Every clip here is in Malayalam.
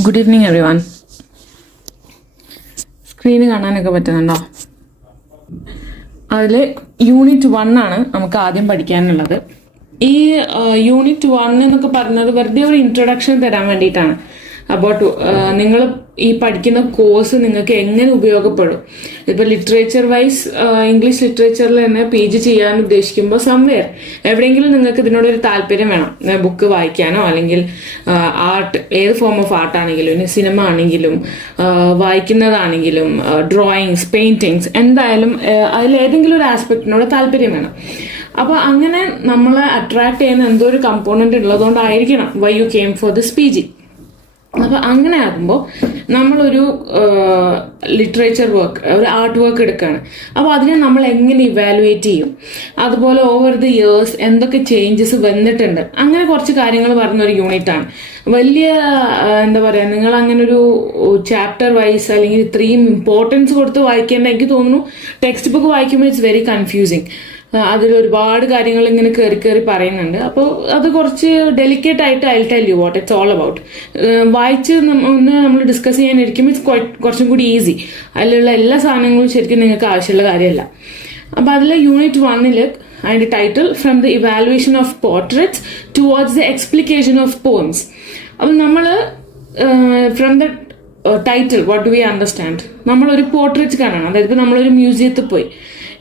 Good evening every one. Screen കാണാനൊക്കെ പറ്റുന്നുണ്ടോ? അതിൽ യൂണിറ്റ് 1 ആണ് നമുക്ക് ആദ്യം പഠിക്കാനുള്ളത്. ഈ യൂണിറ്റ് 1 എന്നൊക്കെ പറഞ്ഞത് വെറുതെ ഒരു ഇൻട്രൊഡക്ഷൻ തരാൻ വേണ്ടിയിട്ടാണ്. അബൌട്ട് നിങ്ങൾ ഈ പഠിക്കുന്ന കോഴ്സ് നിങ്ങൾക്ക് എങ്ങനെ ഉപയോഗപ്പെടും. ഇപ്പോൾ ലിറ്ററേച്ചർ വൈസ് ഇംഗ്ലീഷ് ലിറ്ററേച്ചറിൽ തന്നെ PG ചെയ്യാൻ ഉദ്ദേശിക്കുമ്പോൾ സംവെയർ എവിടെയെങ്കിലും നിങ്ങൾക്ക് ഇതിനോടൊരു താല്പര്യം വേണം. ബുക്ക് വായിക്കാനോ അല്ലെങ്കിൽ ആർട്ട്, ഏത് ഫോം ഓഫ് ആർട്ട് ആണെങ്കിലും, ഇനി സിനിമ ആണെങ്കിലും വായിക്കുന്നതാണെങ്കിലും ഡ്രോയിങ്സ്, പെയിന്റിങ്സ്, എന്തായാലും അതിലേതെങ്കിലും ഒരു ആസ്പെക്റ്റിനോട് താല്പര്യം വേണം. അപ്പോൾ അങ്ങനെ നമ്മളെ അട്രാക്ട് ചെയ്യുന്ന എന്തോ ഒരു കമ്പോണന്റ് ഉള്ളതുകൊണ്ടായിരിക്കണം why you came for this PG. അപ്പോൾ അങ്ങനെ ആകുമ്പോൾ നമ്മളൊരു ലിറ്ററേച്ചർ വർക്ക്, ഒരു ആർട്ട് വർക്ക് എടുക്കുകയാണ്. അപ്പോൾ അതിനെ നമ്മൾ എങ്ങനെ ഇവാലുവേറ്റ് ചെയ്യും, അതുപോലെ ഓവർ ദി ഇയേഴ്സ് എന്തൊക്കെ ചേഞ്ചസ് വന്നിട്ടുണ്ട്, അങ്ങനെ കുറച്ച് കാര്യങ്ങൾ പറഞ്ഞൊരു യൂണിറ്റാണ്. വലിയ എന്താ പറയുക, നിങ്ങൾ അങ്ങനെ ഒരു ചാപ്റ്റർ വൈസ് അല്ലെങ്കിൽ ഇത്രയും ഇമ്പോർട്ടൻസ് കൊടുത്ത് വായിക്കേണ്ട എനിക്ക് തോന്നുന്നു ടെക്സ്റ്റ് ബുക്ക് വായിക്കുമ്പോൾ ഇറ്റ്സ് വെരി കൺഫ്യൂസിങ്. അതിൽ ഒരുപാട് കാര്യങ്ങൾ ഇങ്ങനെ കയറി പറയുന്നുണ്ട്. അപ്പോൾ അത് കുറച്ച് ഡെലിക്കേറ്റ് ആയിട്ട് I tell you what it's all about. വായിച്ച് ഒന്ന് നമ്മൾ ഡിസ്കസ് ചെയ്യാനിരിക്കുമ്പോൾ ഇറ്റ്സ് കുറച്ചും കൂടി ഈസി. അതിലുള്ള എല്ലാ സാധനങ്ങളും ശരിക്കും നിങ്ങൾക്ക് ആവശ്യമുള്ള കാര്യമല്ല. അപ്പോൾ അതിൽ യൂണിറ്റ് 1 അതിൻ്റെ title from the evaluation of portraits towards the explication of poems. അപ്പം നമ്മൾ from the title what do we understand, നമ്മളൊരു പോർട്രേറ്റ് കാണണം. അതായത് ഇപ്പോൾ നമ്മളൊരു മ്യൂസിയത്തിൽ പോയി,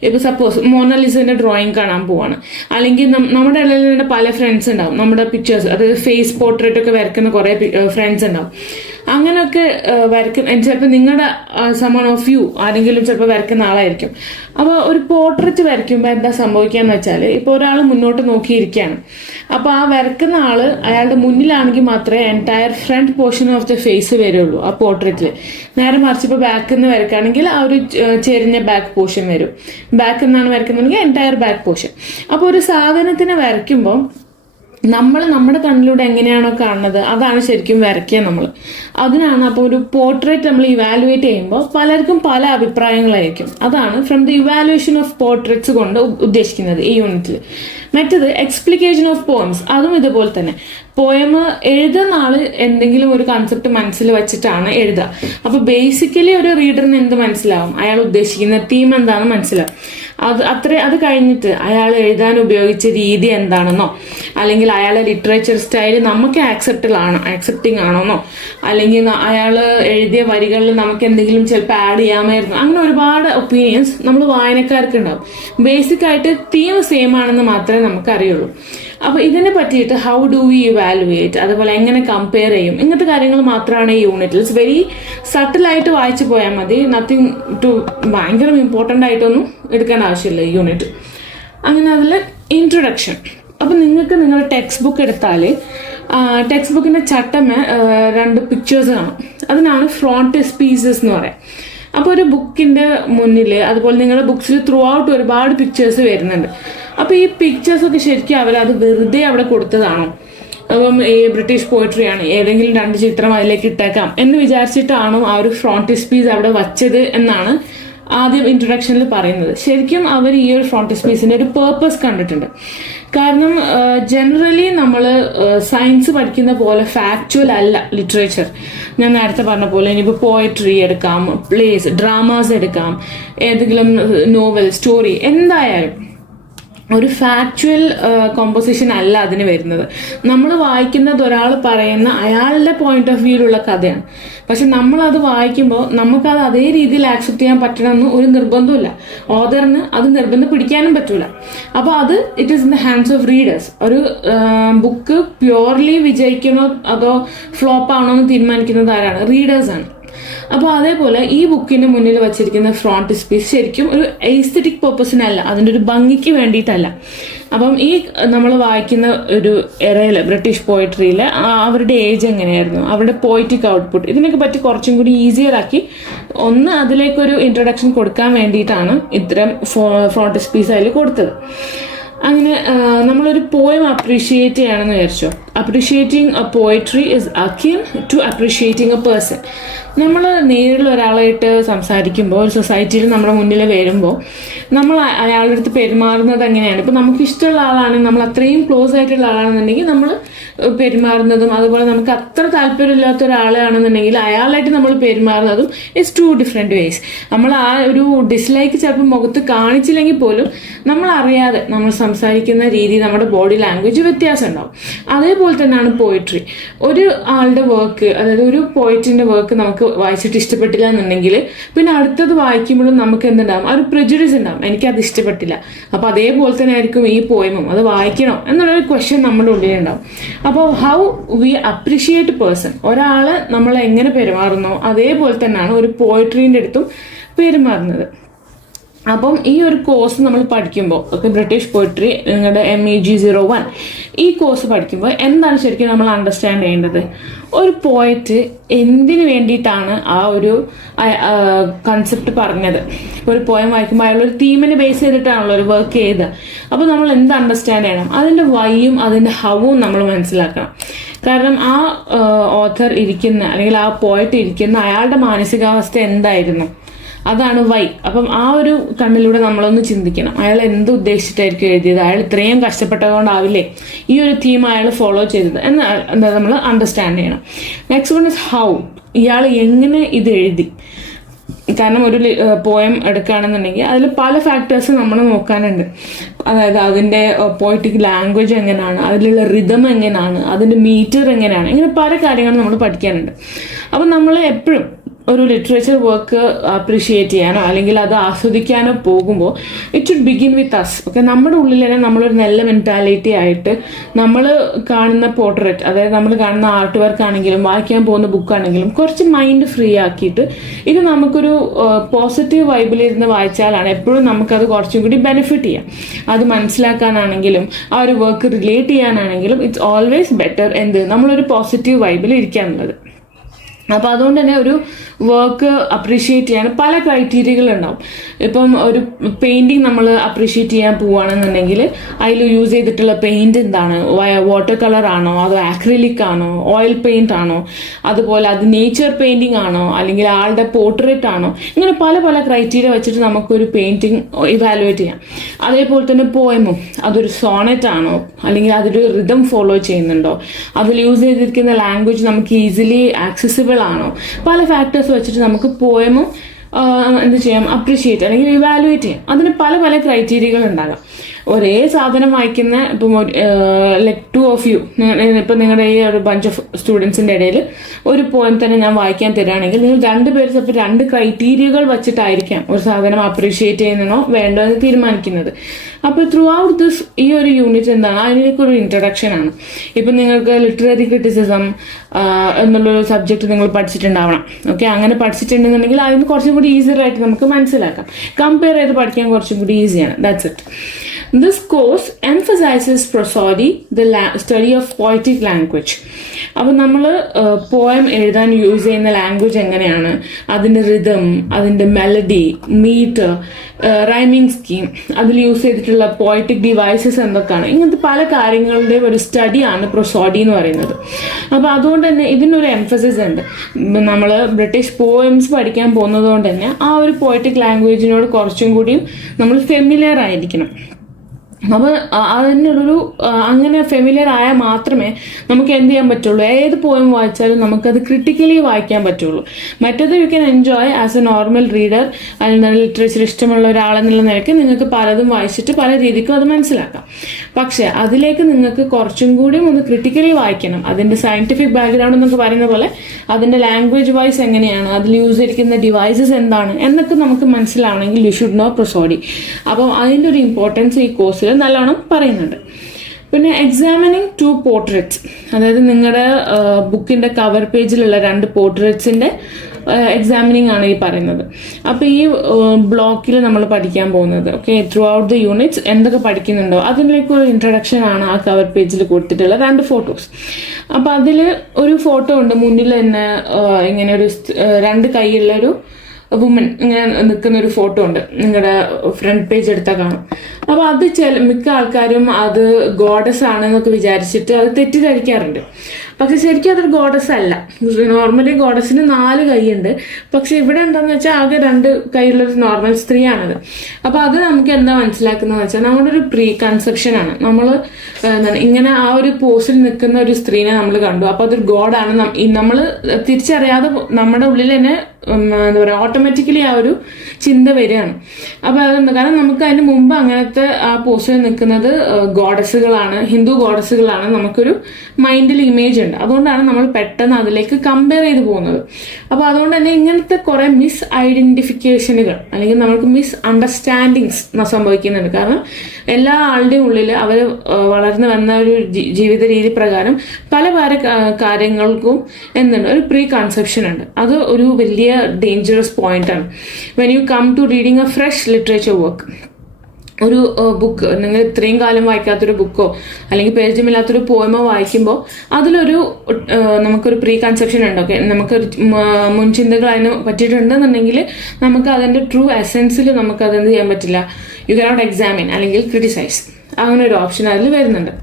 ഇപ്പോൾ സപ്പോസ് മോണലിസന്റെ ഡ്രോയിങ് കാണാൻ പോവാണ്, അല്ലെങ്കിൽ നമ്മുടെ ഇടയിൽ പല ഫ്രണ്ട്സ് ഉണ്ടാവും, നമ്മുടെ പിക്ചേഴ്സ്, അതായത് ഫേസ് പോർട്രേറ്റ് ഒക്കെ വരയ്ക്കുന്ന കുറേ ഫ്രണ്ട്സ് ഉണ്ടാവും. അങ്ങനെയൊക്കെ വരയ്ക്കുന്ന ചിലപ്പോൾ നിങ്ങളുടെ സമൺ ഓഫ് യു ആരെങ്കിലും ചിലപ്പോൾ വരയ്ക്കുന്ന ആളായിരിക്കും. അപ്പോൾ ഒരു പോർട്രേറ്റ് വരയ്ക്കുമ്പോൾ എന്താ സംഭവിക്കാന്ന് വെച്ചാൽ, ഇപ്പോൾ ഒരാൾ മുന്നോട്ട് നോക്കിയിരിക്കുകയാണ്. അപ്പോൾ ആ വരയ്ക്കുന്ന ആള് അയാളുടെ മുന്നിലാണെങ്കിൽ മാത്രമേ entire front portion of the face വരുള്ളൂ ആ പോർട്രേറ്റിൽ. നേരെ മറിച്ച് ഇപ്പോൾ ബാക്കിൽ നിന്ന് വരയ്ക്കുകയാണെങ്കിൽ ആ ഒരു ചെരിഞ്ഞ ബാക്ക് പോർഷൻ വരും. ബാക്കിൽ നിന്നാണ് വരയ്ക്കുന്നുണ്ടെങ്കിൽ എൻറ്റയർ ബാക്ക് പോർഷൻ. അപ്പോൾ ഒരു സാധനത്തിനെ വരയ്ക്കുമ്പോൾ നമ്മൾ നമ്മുടെ കണ്ണിലൂടെ എങ്ങനെയാണോ കാണുന്നത് അതാണ് ശരിക്കും വരയ്ക്കുക നമ്മൾ. അതിനാണ് അപ്പോൾ ഒരു പോർട്രേറ്റ് നമ്മൾ ഇവാലുവേറ്റ് ചെയ്യുമ്പോൾ പലർക്കും പല അഭിപ്രായങ്ങളായിരിക്കും. അതാണ് from the evaluation of portraits കൊണ്ട് ഉദ്ദേശിക്കുന്നത് ഈ യൂണിറ്റിൽ. മറ്റത് എക്സ്പ്ലിക്കേഷൻ ഓഫ് പോയംസ്, അതും ഇതുപോലെ തന്നെ. പോയം എഴുതുന്ന ആള് എന്തെങ്കിലും ഒരു കൺസെപ്റ്റ് മനസ്സിൽ വെച്ചിട്ടാണ് എഴുതുക. അപ്പൊ ബേസിക്കലി ഒരു റീഡറിന് എന്ത് മനസ്സിലാവും, അയാൾ ഉദ്ദേശിക്കുന്ന തീം എന്താണെന്ന് മനസ്സിലാവും. അത് കഴിഞ്ഞിട്ട് അയാൾ എഴുതാൻ ഉപയോഗിച്ച രീതി എന്താണെന്നോ, അല്ലെങ്കിൽ അയാളുടെ ലിറ്ററേച്ചർ സ്റ്റൈൽ നമുക്ക് ആക്സെപ്റ്റിംഗ് ആണോന്നോ, അല്ലെങ്കിൽ അയാൾ എഴുതിയ വരികളിൽ നമുക്ക് എന്തെങ്കിലും ചിലപ്പോൾ ആഡ് ചെയ്യാമായിരുന്നു, അങ്ങനെ ഒരുപാട് ഒപ്പീനിയൻസ് നമ്മൾ വായനക്കാർക്ക് ഉണ്ടാവും. ബേസിക് ആയിട്ട് തീം സെയിം ആണെന്ന് മാത്രമേ നമുക്ക് അറിയുള്ളൂ. അപ്പൊ ഇതിനെ പറ്റിയിട്ട് ഹൗ ഡു വി ഇവാലുവേറ്റ്, അതുപോലെ എങ്ങനെ കമ്പയർ ചെയ്യും, ഇങ്ങനത്തെ കാര്യങ്ങൾ മാത്രമാണ് ഈ യൂണിറ്റിൽ. ഇറ്റ്സ് വെരി സട്ടിലായിട്ട് വായിച്ചു പോയാൽ മതി. നത്തിങ് ടു ഭയങ്കര ഇമ്പോർട്ടൻ്റ് ആയിട്ടൊന്നും എടുക്കേണ്ട ആവശ്യമില്ല ഈ യൂണിറ്റ്. അങ്ങനെ അതിൽ ഇൻട്രൊഡക്ഷൻ. അപ്പം നിങ്ങൾക്ക് നിങ്ങളുടെ ടെക്സ്റ്റ് ബുക്ക് എടുത്താൽ ടെക്സ്റ്റ് ബുക്കിൻ്റെ ചട്ടമേ 2 പിക്ചേഴ്സ് കാണും. അതിനാണ് ഫ്രോണ്ടിസ്പീസസ് എന്ന് പറയാം. അപ്പോൾ ഒരു ബുക്കിൻ്റെ മുന്നിൽ, അതുപോലെ നിങ്ങളുടെ ബുക്സിൽ ത്രൂ ഔട്ട് ഒരുപാട് പിക്ചേഴ്സ് വരുന്നുണ്ട്. അപ്പോൾ ഈ പിക്ചേഴ്സൊക്കെ ശരിക്കും അവരത് വെറുതെ അവിടെ കൊടുത്തതാണോ, അപ്പം ഈ ബ്രിട്ടീഷ് പോയട്രി ആണ്, ഏതെങ്കിലും 2 ചിത്രം അതിലേക്ക് ഇട്ടേക്കാം എന്ന് വിചാരിച്ചിട്ടാണോ ആ ഒരു ഫ്രോണ്ടിസ്പീസ് അവിടെ വച്ചത് എന്നാണ് ആദ്യം ഇൻട്രൊഡക്ഷനിൽ പറയുന്നത്. ശരിക്കും അവർ ഈ ഒരു ഫ്രോണ്ടിസ്പീസിന്റെ ഒരു പേർപ്പസ് കണ്ടിട്ടുണ്ട്. കാരണം ജനറലി നമ്മൾ സയൻസ് പഠിക്കുന്ന പോലെ ഫാക്ച്വൽ അല്ല ലിറ്ററേച്ചർ. ഞാൻ നേരത്തെ പറഞ്ഞ പോലെ ഇനിയിപ്പോൾ പോയട്രി എടുക്കാം, പ്ലേസ്, ഡ്രാമാസ് എടുക്കാം, ഏതെങ്കിലും നോവൽ, സ്റ്റോറി, എന്തായാലും ഒരു ഫാക്ച്വൽ കോമ്പോസിഷൻ അല്ല അതിന് വരുന്നത്. നമ്മൾ വായിക്കുന്നത് ഒരാൾ പറയുന്ന അയാളുടെ പോയിന്റ് ഓഫ് വ്യൂയിലുള്ള കഥയാണ്. പക്ഷെ നമ്മളത് വായിക്കുമ്പോൾ നമുക്കത് അതേ രീതിയിൽ ആക്സെപ്റ്റ് ചെയ്യാൻ പറ്റണമെന്ന് ഒരു നിർബന്ധമില്ല. ഓതറിന് അത് നിർബന്ധം പിടിക്കാനും പറ്റൂല. അപ്പോൾ അത് it is in the hands of readers. ഒരു ബുക്ക് പ്യുവർലി വിജയിക്കണോ അതോ ഫ്ലോപ്പ് ആണോ എന്ന് തീരുമാനിക്കുന്നത് ആരാണ്? റീഡേഴ്സാണ്. അപ്പോൾ അതേപോലെ ഈ ബുക്കിന്റെ മുന്നിൽ വച്ചിരിക്കുന്ന ഫ്രോണ്ടിസ്പീസ് ശരിക്കും ഒരു എസ്തെറ്റിക് പർപ്പസിനല്ല, അതിൻ്റെ ഒരു ഭംഗിക്ക് വേണ്ടിയിട്ടല്ല. അപ്പം ഈ നമ്മൾ വായിക്കുന്ന ഒരു എറയിൽ ബ്രിട്ടീഷ് പോയട്രിയിൽ അവരുടെ ഏജ് എങ്ങനെയായിരുന്നു, അവരുടെ പോയിറ്റിക് ഔട്ട്പുട്ട്, ഇതിനൊക്കെ പറ്റി കുറച്ചും കൂടി ഈസിയർ ആക്കി അതിലേക്കൊരു ഇൻട്രൊഡക്ഷൻ കൊടുക്കാൻ വേണ്ടിയിട്ടാണ് ഇത്തരം ഫ്രോണ്ടിസ്പീസ് അതിൽ കൊടുത്തത്. അങ്ങനെ നമ്മളൊരു പോയം അപ്രീഷിയേറ്റ് ചെയ്യണമെന്ന് വിചാരിച്ചോ, appreciating a poetry is akin to appreciating a person. നമ്മൾ നേരിൽ ഒരാളായിട്ട് സംസാരിക്കുമ്പോൾ ഒരു സൊസൈറ്റിയിൽ നമ്മുടെ മുന്നിൽ വരുമ്പോൾ നമ്മൾ അയാളുടെ അടുത്ത് പെരുമാറുന്നത് എങ്ങനെയാണ്. ഇപ്പം നമുക്ക് ഇഷ്ടമുള്ള ആളാണെങ്കിൽ, നമ്മൾ അത്രയും ക്ലോസ് ആയിട്ടുള്ള ആളാണെന്നുണ്ടെങ്കിൽ നമ്മൾ പെരുമാറുന്നതും, അതുപോലെ നമുക്ക് അത്ര താല്പര്യമില്ലാത്ത ഒരാളാണെന്നുണ്ടെങ്കിൽ അയാളായിട്ട് നമ്മൾ പെരുമാറുന്നതും ഇസ് ടു ഡിഫറെൻറ്റ് വേസ്. നമ്മൾ ആ ഒരു ഡിസ്ലൈക്ക് ചിലപ്പോൾ മുഖത്ത് കാണിച്ചില്ലെങ്കിൽ പോലും നമ്മൾ അറിയാതെ നമ്മൾ സംസാരിക്കുന്ന രീതി, നമ്മുടെ ബോഡി ലാംഗ്വേജ് വ്യത്യാസം ഉണ്ടാവും. അതേപോലെ തന്നെയാണ് പോയിട്രി. ഒരു ആളുടെ വർക്ക്, അതായത് ഒരു പോയിറ്റിൻ്റെ വർക്ക് നമുക്ക് വായിച്ചിട്ട് ഇഷ്ടപ്പെട്ടില്ല എന്നുണ്ടെങ്കിൽ പിന്നെ അടുത്തത് വായിക്കുമ്പോഴും നമുക്ക് എന്തുണ്ടാവും, ആ ഒരു പ്രെജുഡിസ് ഉണ്ടാവും, എനിക്കത് ഇഷ്ടപ്പെട്ടില്ല. അപ്പോൾ അതേപോലെ തന്നെ ആയിരിക്കും ഈ പോയമും, അത് വായിക്കണോ എന്നുള്ളൊരു ക്വസ്റ്റ്യൻ നമ്മുടെ ഉള്ളിലുണ്ടാവും. അപ്പോൾ ഹൗ വി അപ്രിഷിയേറ്റ് പേഴ്സൺ, ഒരാൾ നമ്മൾ എങ്ങനെ പെരുമാറുന്നോ അതേപോലെ തന്നെയാണ് ഒരു പോയിട്രീൻ്റെ അടുത്തും പെരുമാറുന്നത്. അപ്പം ഈ ഒരു കോഴ്സ് നമ്മൾ പഠിക്കുമ്പോൾ, ഓക്കെ, ബ്രിട്ടീഷ് പോയിട്രി നിങ്ങളുടെ MEG 01 ഈ കോഴ്സ് പഠിക്കുമ്പോൾ എന്താണ് ശരിക്കും നമ്മൾ അണ്ടർസ്റ്റാൻഡ് ചെയ്യേണ്ടത്? ഒരു പോയറ്റ് എന്തിനു വേണ്ടിയിട്ടാണ് ആ ഒരു കൺസെപ്റ്റ് പറഞ്ഞത്. ഇപ്പോൾ ഒരു പോയം വായിക്കുമ്പോൾ അയാളൊരു തീമിനെ ബേസ് ചെയ്തിട്ടാണല്ലോ ഒരു വർക്ക് ചെയ്തത്. അപ്പോൾ നമ്മൾ എന്ത് അണ്ടർസ്റ്റാൻഡ് ചെയ്യണം? അതിൻ്റെ വൈയും അതിൻ്റെ ഹവും നമ്മൾ മനസ്സിലാക്കണം. കാരണം ആ ഓഥർ ഇരിക്കുന്ന, അല്ലെങ്കിൽ ആ പോയറ്റ് ഇരിക്കുന്ന അയാളുടെ മാനസികാവസ്ഥ എന്തായിരുന്നു, അതാണ് വൈ. അപ്പം ആ ഒരു കണ്ണിലൂടെ നമ്മളൊന്ന് ചിന്തിക്കണം, അയാൾ എന്ത് ഉദ്ദേശിച്ചിട്ടായിരിക്കും എഴുതിയത്, അയാൾ ഇത്രയും കഷ്ടപ്പെട്ടതുകൊണ്ടാവില്ലേ ഈ ഒരു തീം അയാൾ ഫോളോ ചെയ്തത് എന്ന് എന്താ നമ്മൾ അണ്ടർസ്റ്റാൻഡ് ചെയ്യണം. നെക്സ്റ്റ് വൺ ഇസ് ഹൗ, ഇയാൾ എങ്ങനെ ഇത് എഴുതി. കാരണം ഒരു പോയം എടുക്കുകയാണെന്നുണ്ടെങ്കിൽ അതിൽ പല ഫാക്ടേഴ്സ് നമ്മൾ നോക്കാനുണ്ട്. അതായത് അതിൻ്റെ പോയറ്റിക് ലാംഗ്വേജ് എങ്ങനെയാണ്, അതിലുള്ള റിതം എങ്ങനെയാണ്, അതിൻ്റെ മീറ്റർ എങ്ങനെയാണ്, ഇങ്ങനെ പല കാര്യങ്ങളും നമ്മൾ പഠിക്കാനുണ്ട്. അപ്പം നമ്മൾ എപ്പോഴും ഒരു ലിറ്ററേച്ചർ വർക്ക് അപ്രിഷിയേറ്റ് ചെയ്യാനോ അല്ലെങ്കിൽ അത് ആസ്വദിക്കാനോ പോകുമ്പോൾ it should begin with us. Okay, നമ്മുടെ ഉള്ളിൽ തന്നെ നമ്മളൊരു നല്ല മെൻറ്റാലിറ്റി ആയിട്ട് നമ്മൾ കാണുന്ന പോർട്രേറ്റ്, അതായത് നമ്മൾ കാണുന്ന ആർട്ട് വർക്ക് ആണെങ്കിലും വായിക്കാൻ പോകുന്ന ബുക്കാണെങ്കിലും കുറച്ച് മൈൻഡ് ഫ്രീ ആക്കിയിട്ട് ഇത് നമുക്കൊരു പോസിറ്റീവ് വൈബിലിരുന്ന് വായിച്ചാലാണ് എപ്പോഴും നമുക്കത് കുറച്ചും കൂടി ബെനിഫിറ്റ് ചെയ്യാം. അത് മനസ്സിലാക്കാനാണെങ്കിലും ആ ഒരു വർക്ക് റിലേറ്റ് ചെയ്യാനാണെങ്കിലും ഇറ്റ്സ് ഓൾവേസ് ബെറ്റർ നമ്മളൊരു പോസിറ്റീവ് വൈബിൽ ഇരിക്കാനുള്ളത്. അപ്പോൾ അതുകൊണ്ട് തന്നെ ഒരു വർക്ക് അപ്രീഷിയേറ്റ് ചെയ്യാൻ പല ക്രൈറ്റീരിയകളുണ്ടാവും. ഇപ്പം ഒരു പെയിൻറ്റിങ് നമ്മൾ അപ്രീഷിയേറ്റ് ചെയ്യാൻ പോവുകയാണെന്നുണ്ടെങ്കിൽ അതിൽ യൂസ് ചെയ്തിട്ടുള്ള പെയിൻറ് എന്താണ്, വാട്ടർ കളർ ആണോ, അതോ ആക്രിലിക് ആണോ, ഓയിൽ പെയിൻറ് ആണോ, അതുപോലെ അത് നേച്ചർ പെയിൻറ്റിങ് ആണോ, അല്ലെങ്കിൽ ആളുടെ പോർട്രേറ്റ് ആണോ, ഇങ്ങനെ പല പല ക്രൈറ്റീരിയ വെച്ചിട്ട് നമുക്കൊരു പെയിൻറ്റിങ് ഇവാലുവേറ്റ് ചെയ്യാം. അതേപോലെ തന്നെ പോയമും അതൊരു സോണറ്റ് ആണോ, അല്ലെങ്കിൽ അതൊരു റിതം ഫോളോ ചെയ്യുന്നുണ്ടോ, അതിൽ യൂസ് ചെയ്തിരിക്കുന്ന ലാംഗ്വേജ് നമുക്ക് ഈസിലി ആക്സസിബിൾ ആണോ, പല ഫാക്ടേഴ്സ് വെച്ചിട്ട് നമുക്ക് പോയമും എന്ത് ചെയ്യാം, അപ്രിഷിയേറ്റ് അല്ലെങ്കിൽ ഇവാലുവേറ്റ് ചെയ്യാം. അതിന് പല പല ക്രൈറ്റീരിയകൾ ഉണ്ടാകാം. ഒരേ സാധനം വായിക്കുന്ന ഇപ്പം ലൈക്ക് 2 of you, ഇപ്പം നിങ്ങളുടെ ഈ ഒരു ബഞ്ച് ഓഫ് സ്റ്റുഡൻസിൻ്റെ ഇടയിൽ ഒരു പോയം തന്നെ ഞാൻ വായിക്കാൻ തരാണെങ്കിൽ നിങ്ങൾ 2 പേര് ചിലപ്പോൾ 2 ക്രൈറ്റീരിയകൾ വെച്ചിട്ടായിരിക്കാം ഒരു സാധനം അപ്രീഷിയേറ്റ് ചെയ്യുന്നതോ വേണ്ടോ എന്ന് തീരുമാനിക്കുന്നത്. അപ്പോൾ ത്രൂ ഔട്ട് ദിസ് ഈ ഒരു യൂണിറ്റ് എന്താണ്, അതിലേക്കൊരു ഇൻട്രഡക്ഷൻ ആണ്. ഇപ്പം നിങ്ങൾക്ക് ലിറ്റററി ക്രിറ്റിസിസം എന്നുള്ളൊരു സബ്ജക്റ്റ് നിങ്ങൾ പഠിച്ചിട്ടുണ്ടാവണം. ഓക്കെ, അങ്ങനെ പഠിച്ചിട്ടുണ്ടെന്നുണ്ടെങ്കിൽ അതിന് കുറച്ചും കൂടി ഈസിയായിട്ട് നമുക്ക് മനസ്സിലാക്കാം. കമ്പയർ ചെയ്ത് പഠിക്കാൻ കുറച്ചും കൂടി ഈസിയാണ്. That's it. This course emphasizes prosody, the study of poetic language. അപ്പോൾ നമ്മൾ പോയം എഴുതാൻ യൂസ് ചെയ്യുന്ന ലാംഗ്വേജ് എങ്ങനെയാണ്, അതിൻ്റെ റിതം, അതിൻ്റെ മെലഡി, മീറ്റർ, റൈമിംഗ് സ്കീം, അതിൽ യൂസ് ചെയ്തിട്ടുള്ള പോയറ്റിക് ഡിവൈസസ് എന്തൊക്കെയാണ്, ഇങ്ങനത്തെ പല കാര്യങ്ങളുടെയും ഒരു സ്റ്റഡിയാണ് പ്രൊസോഡി എന്ന് പറയുന്നത്. അപ്പോൾ അതുകൊണ്ട് തന്നെ ഇതിനൊരു എംഫസിസ് ഉണ്ട്. നമ്മൾ ബ്രിട്ടീഷ് പോയംസ് പഠിക്കാൻ പോകുന്നത് കൊണ്ട് തന്നെ ആ ഒരു പോയറ്റിക് ലാംഗ്വേജിനോട് കുറച്ചും കൂടിയും നമ്മൾ ഫെമിലിയർ ആയിരിക്കണം. അപ്പോൾ അതിനൊരു അങ്ങനെ ഫെമിലിയർ ആയാൽ മാത്രമേ നമുക്ക് എന്ത് ചെയ്യാൻ പറ്റുള്ളൂ, ഏത് പോയം വായിച്ചാലും നമുക്കത് ക്രിട്ടിക്കലി വായിക്കാൻ പറ്റുള്ളൂ. മറ്റേത് you can enjoy as A normal reader, അല്ലെങ്കിൽ ലിറ്ററേച്ചർ ഇഷ്ടമുള്ള ഒരാളെന്നുള്ള നിലയ്ക്ക് നിങ്ങൾക്ക് പലതും വായിച്ചിട്ട് പല രീതിക്കും അത് മനസ്സിലാക്കാം. പക്ഷേ അതിലേക്ക് നിങ്ങൾക്ക് കുറച്ചും കൂടിയും ഒന്ന് ക്രിട്ടിക്കലി വായിക്കണം. അതിൻ്റെ സയൻറ്റിഫിക് ബാക്ക്ഗ്രൗണ്ട് എന്നൊക്കെ പറയുന്ന പോലെ അതിൻ്റെ ലാംഗ്വേജ് വൈസ് എങ്ങനെയാണ്, അതിൽ യൂസ് ചെയ്തിരിക്കുന്ന ഡിവൈസസ് എന്താണ് എന്നൊക്കെ നമുക്ക് മനസ്സിലാവണമെങ്കിൽ യു ഷുഡ് നോ പ്രൊസോഡി. അപ്പം അതിൻ്റെ ഒരു ഇമ്പോർട്ടൻസ് ഈ കോഴ്സിൽ നല്ലോണം പറയുന്നുണ്ട്. പിന്നെ എക്സാമിനിങ് 2 പോർട്രേറ്റ്സ്, അതായത് നിങ്ങളുടെ ബുക്കിൻ്റെ കവർ പേജിലുള്ള 2 പോർട്രേറ്റ്സിൻ്റെ എക്സാമിനിങ് ആണ് ഈ പറയുന്നത്. അപ്പോൾ ഈ ബ്ലോക്കിൽ നമ്മൾ പഠിക്കാൻ പോകുന്നത്, okay, through out the units എന്തൊക്കെ പഠിക്കുന്നുണ്ടോ അതിലേക്ക് ഒരു ഇൻട്രഡക്ഷൻ ആണ് ആ കവർ പേജിൽ കൊടുത്തിട്ടുള്ള 2 ഫോട്ടോസ്. അപ്പോൾ അതിൽ ഒരു ഫോട്ടോ ഉണ്ട്, മുന്നിൽ തന്നെ ഇങ്ങനെ ഒരു 2 കൈയുള്ളൊരു വുമൻ ഇങ്ങനെ നിൽക്കുന്ന ഒരു ഫോട്ടോ ഉണ്ട്, നിങ്ങളുടെ ഫ്രണ്ട് പേജ് എടുത്താൽ കാണും. അപ്പോൾ അത് മിക്ക ആൾക്കാരും അത് ഗോഡസ് ആണെന്നൊക്കെ വിചാരിച്ചിട്ട് അത് തെറ്റിദ്ധരിക്കാറുണ്ട്. പക്ഷെ ശരിക്കും അതൊരു ഗോഡസ് അല്ല. നോർമലി ഗോഡസിന് 4 കൈയുണ്ട്, പക്ഷെ ഇവിടെ എന്താണെന്ന് വെച്ചാൽ ആകെ 2 കൈയുള്ളൊരു നോർമൽ സ്ത്രീയാണത്. അപ്പോൾ അത് നമുക്ക് എന്താ മനസ്സിലാക്കുന്നതെന്ന് വെച്ചാൽ നമ്മുടെ ഒരു പ്രീ കൺസെപ്ഷൻ ആണ്. നമ്മൾ ഇങ്ങനെ ആ ഒരു പോസിൽ നിൽക്കുന്ന ഒരു സ്ത്രീനെ നമ്മൾ കണ്ടു, അപ്പോൾ അതൊരു ഗോഡാണ് നമ്മൾ തിരിച്ചറിയാതെ നമ്മുടെ ഉള്ളിൽ തന്നെ എന്താ പറയുക ഓട്ടോമാറ്റിക്കലി ആ ഒരു ചിന്ത വരികയാണ്. അപ്പോൾ അതെന്താ, കാരണം നമുക്ക് അതിന് മുമ്പ് അങ്ങനത്തെ ആ പോസ്റ്റിൽ നിൽക്കുന്നത് ഗോഡസുകളാണ്, ഹിന്ദു ഗോഡസുകളാണ് നമുക്കൊരു മൈൻഡിൽ ഇമേജ് ഉണ്ട്. അതുകൊണ്ടാണ് നമ്മൾ പെട്ടെന്ന് അതിലേക്ക് കമ്പയർ ചെയ്ത് പോകുന്നത്. അപ്പോൾ അതുകൊണ്ട് തന്നെ ഇങ്ങനത്തെ കുറേ മിസ് ഐഡന്റിഫിക്കേഷനുകൾ അല്ലെങ്കിൽ നമുക്ക് മിസ് അണ്ടർസ്റ്റാൻഡിങ്സ് സംഭവിക്കുന്നുണ്ട്. കാരണം എല്ലാ ആളുടെയും ഉള്ളിൽ അവർ വളർന്നു വന്ന ഒരു ജീവിത രീതി പ്രകാരം പല കാര്യങ്ങൾക്കും എന്തുണ്ട്, ഒരു പ്രീ കൺസെപ്ഷൻ ഉണ്ട്. അത് ഒരു വലിയ ഡേഞ്ചറസ് പോയിന്റ് ആണ്. When you come to reading a fresh literature work, ഒരു ബുക്ക് നിങ്ങൾ ഇത്രയും കാലം വായിക്കാത്തൊരു ബുക്കോ അല്ലെങ്കിൽ പരിചയമില്ലാത്തൊരു പോയമോ വായിക്കുമ്പോൾ അതിലൊരു നമുക്കൊരു പ്രീ കൺസെപ്ഷൻ ഉണ്ട്. ഓക്കെ, നമുക്കൊരു മുൻചിന്തകൾ അതിന് പറ്റിയിട്ടുണ്ടെന്നുണ്ടെങ്കിൽ നമുക്ക് അതിൻ്റെ ട്രൂ എസെൻസിൽ നമുക്ക് അതെന്ത് ചെയ്യാൻ പറ്റില്ല, യു കനോട്ട് എക്സാമിൻ അല്ലെങ്കിൽ ക്രിട്ടിസൈസ്, അങ്ങനെ ഒരു ഓപ്ഷൻ അതിൽ വരുന്നുണ്ട്.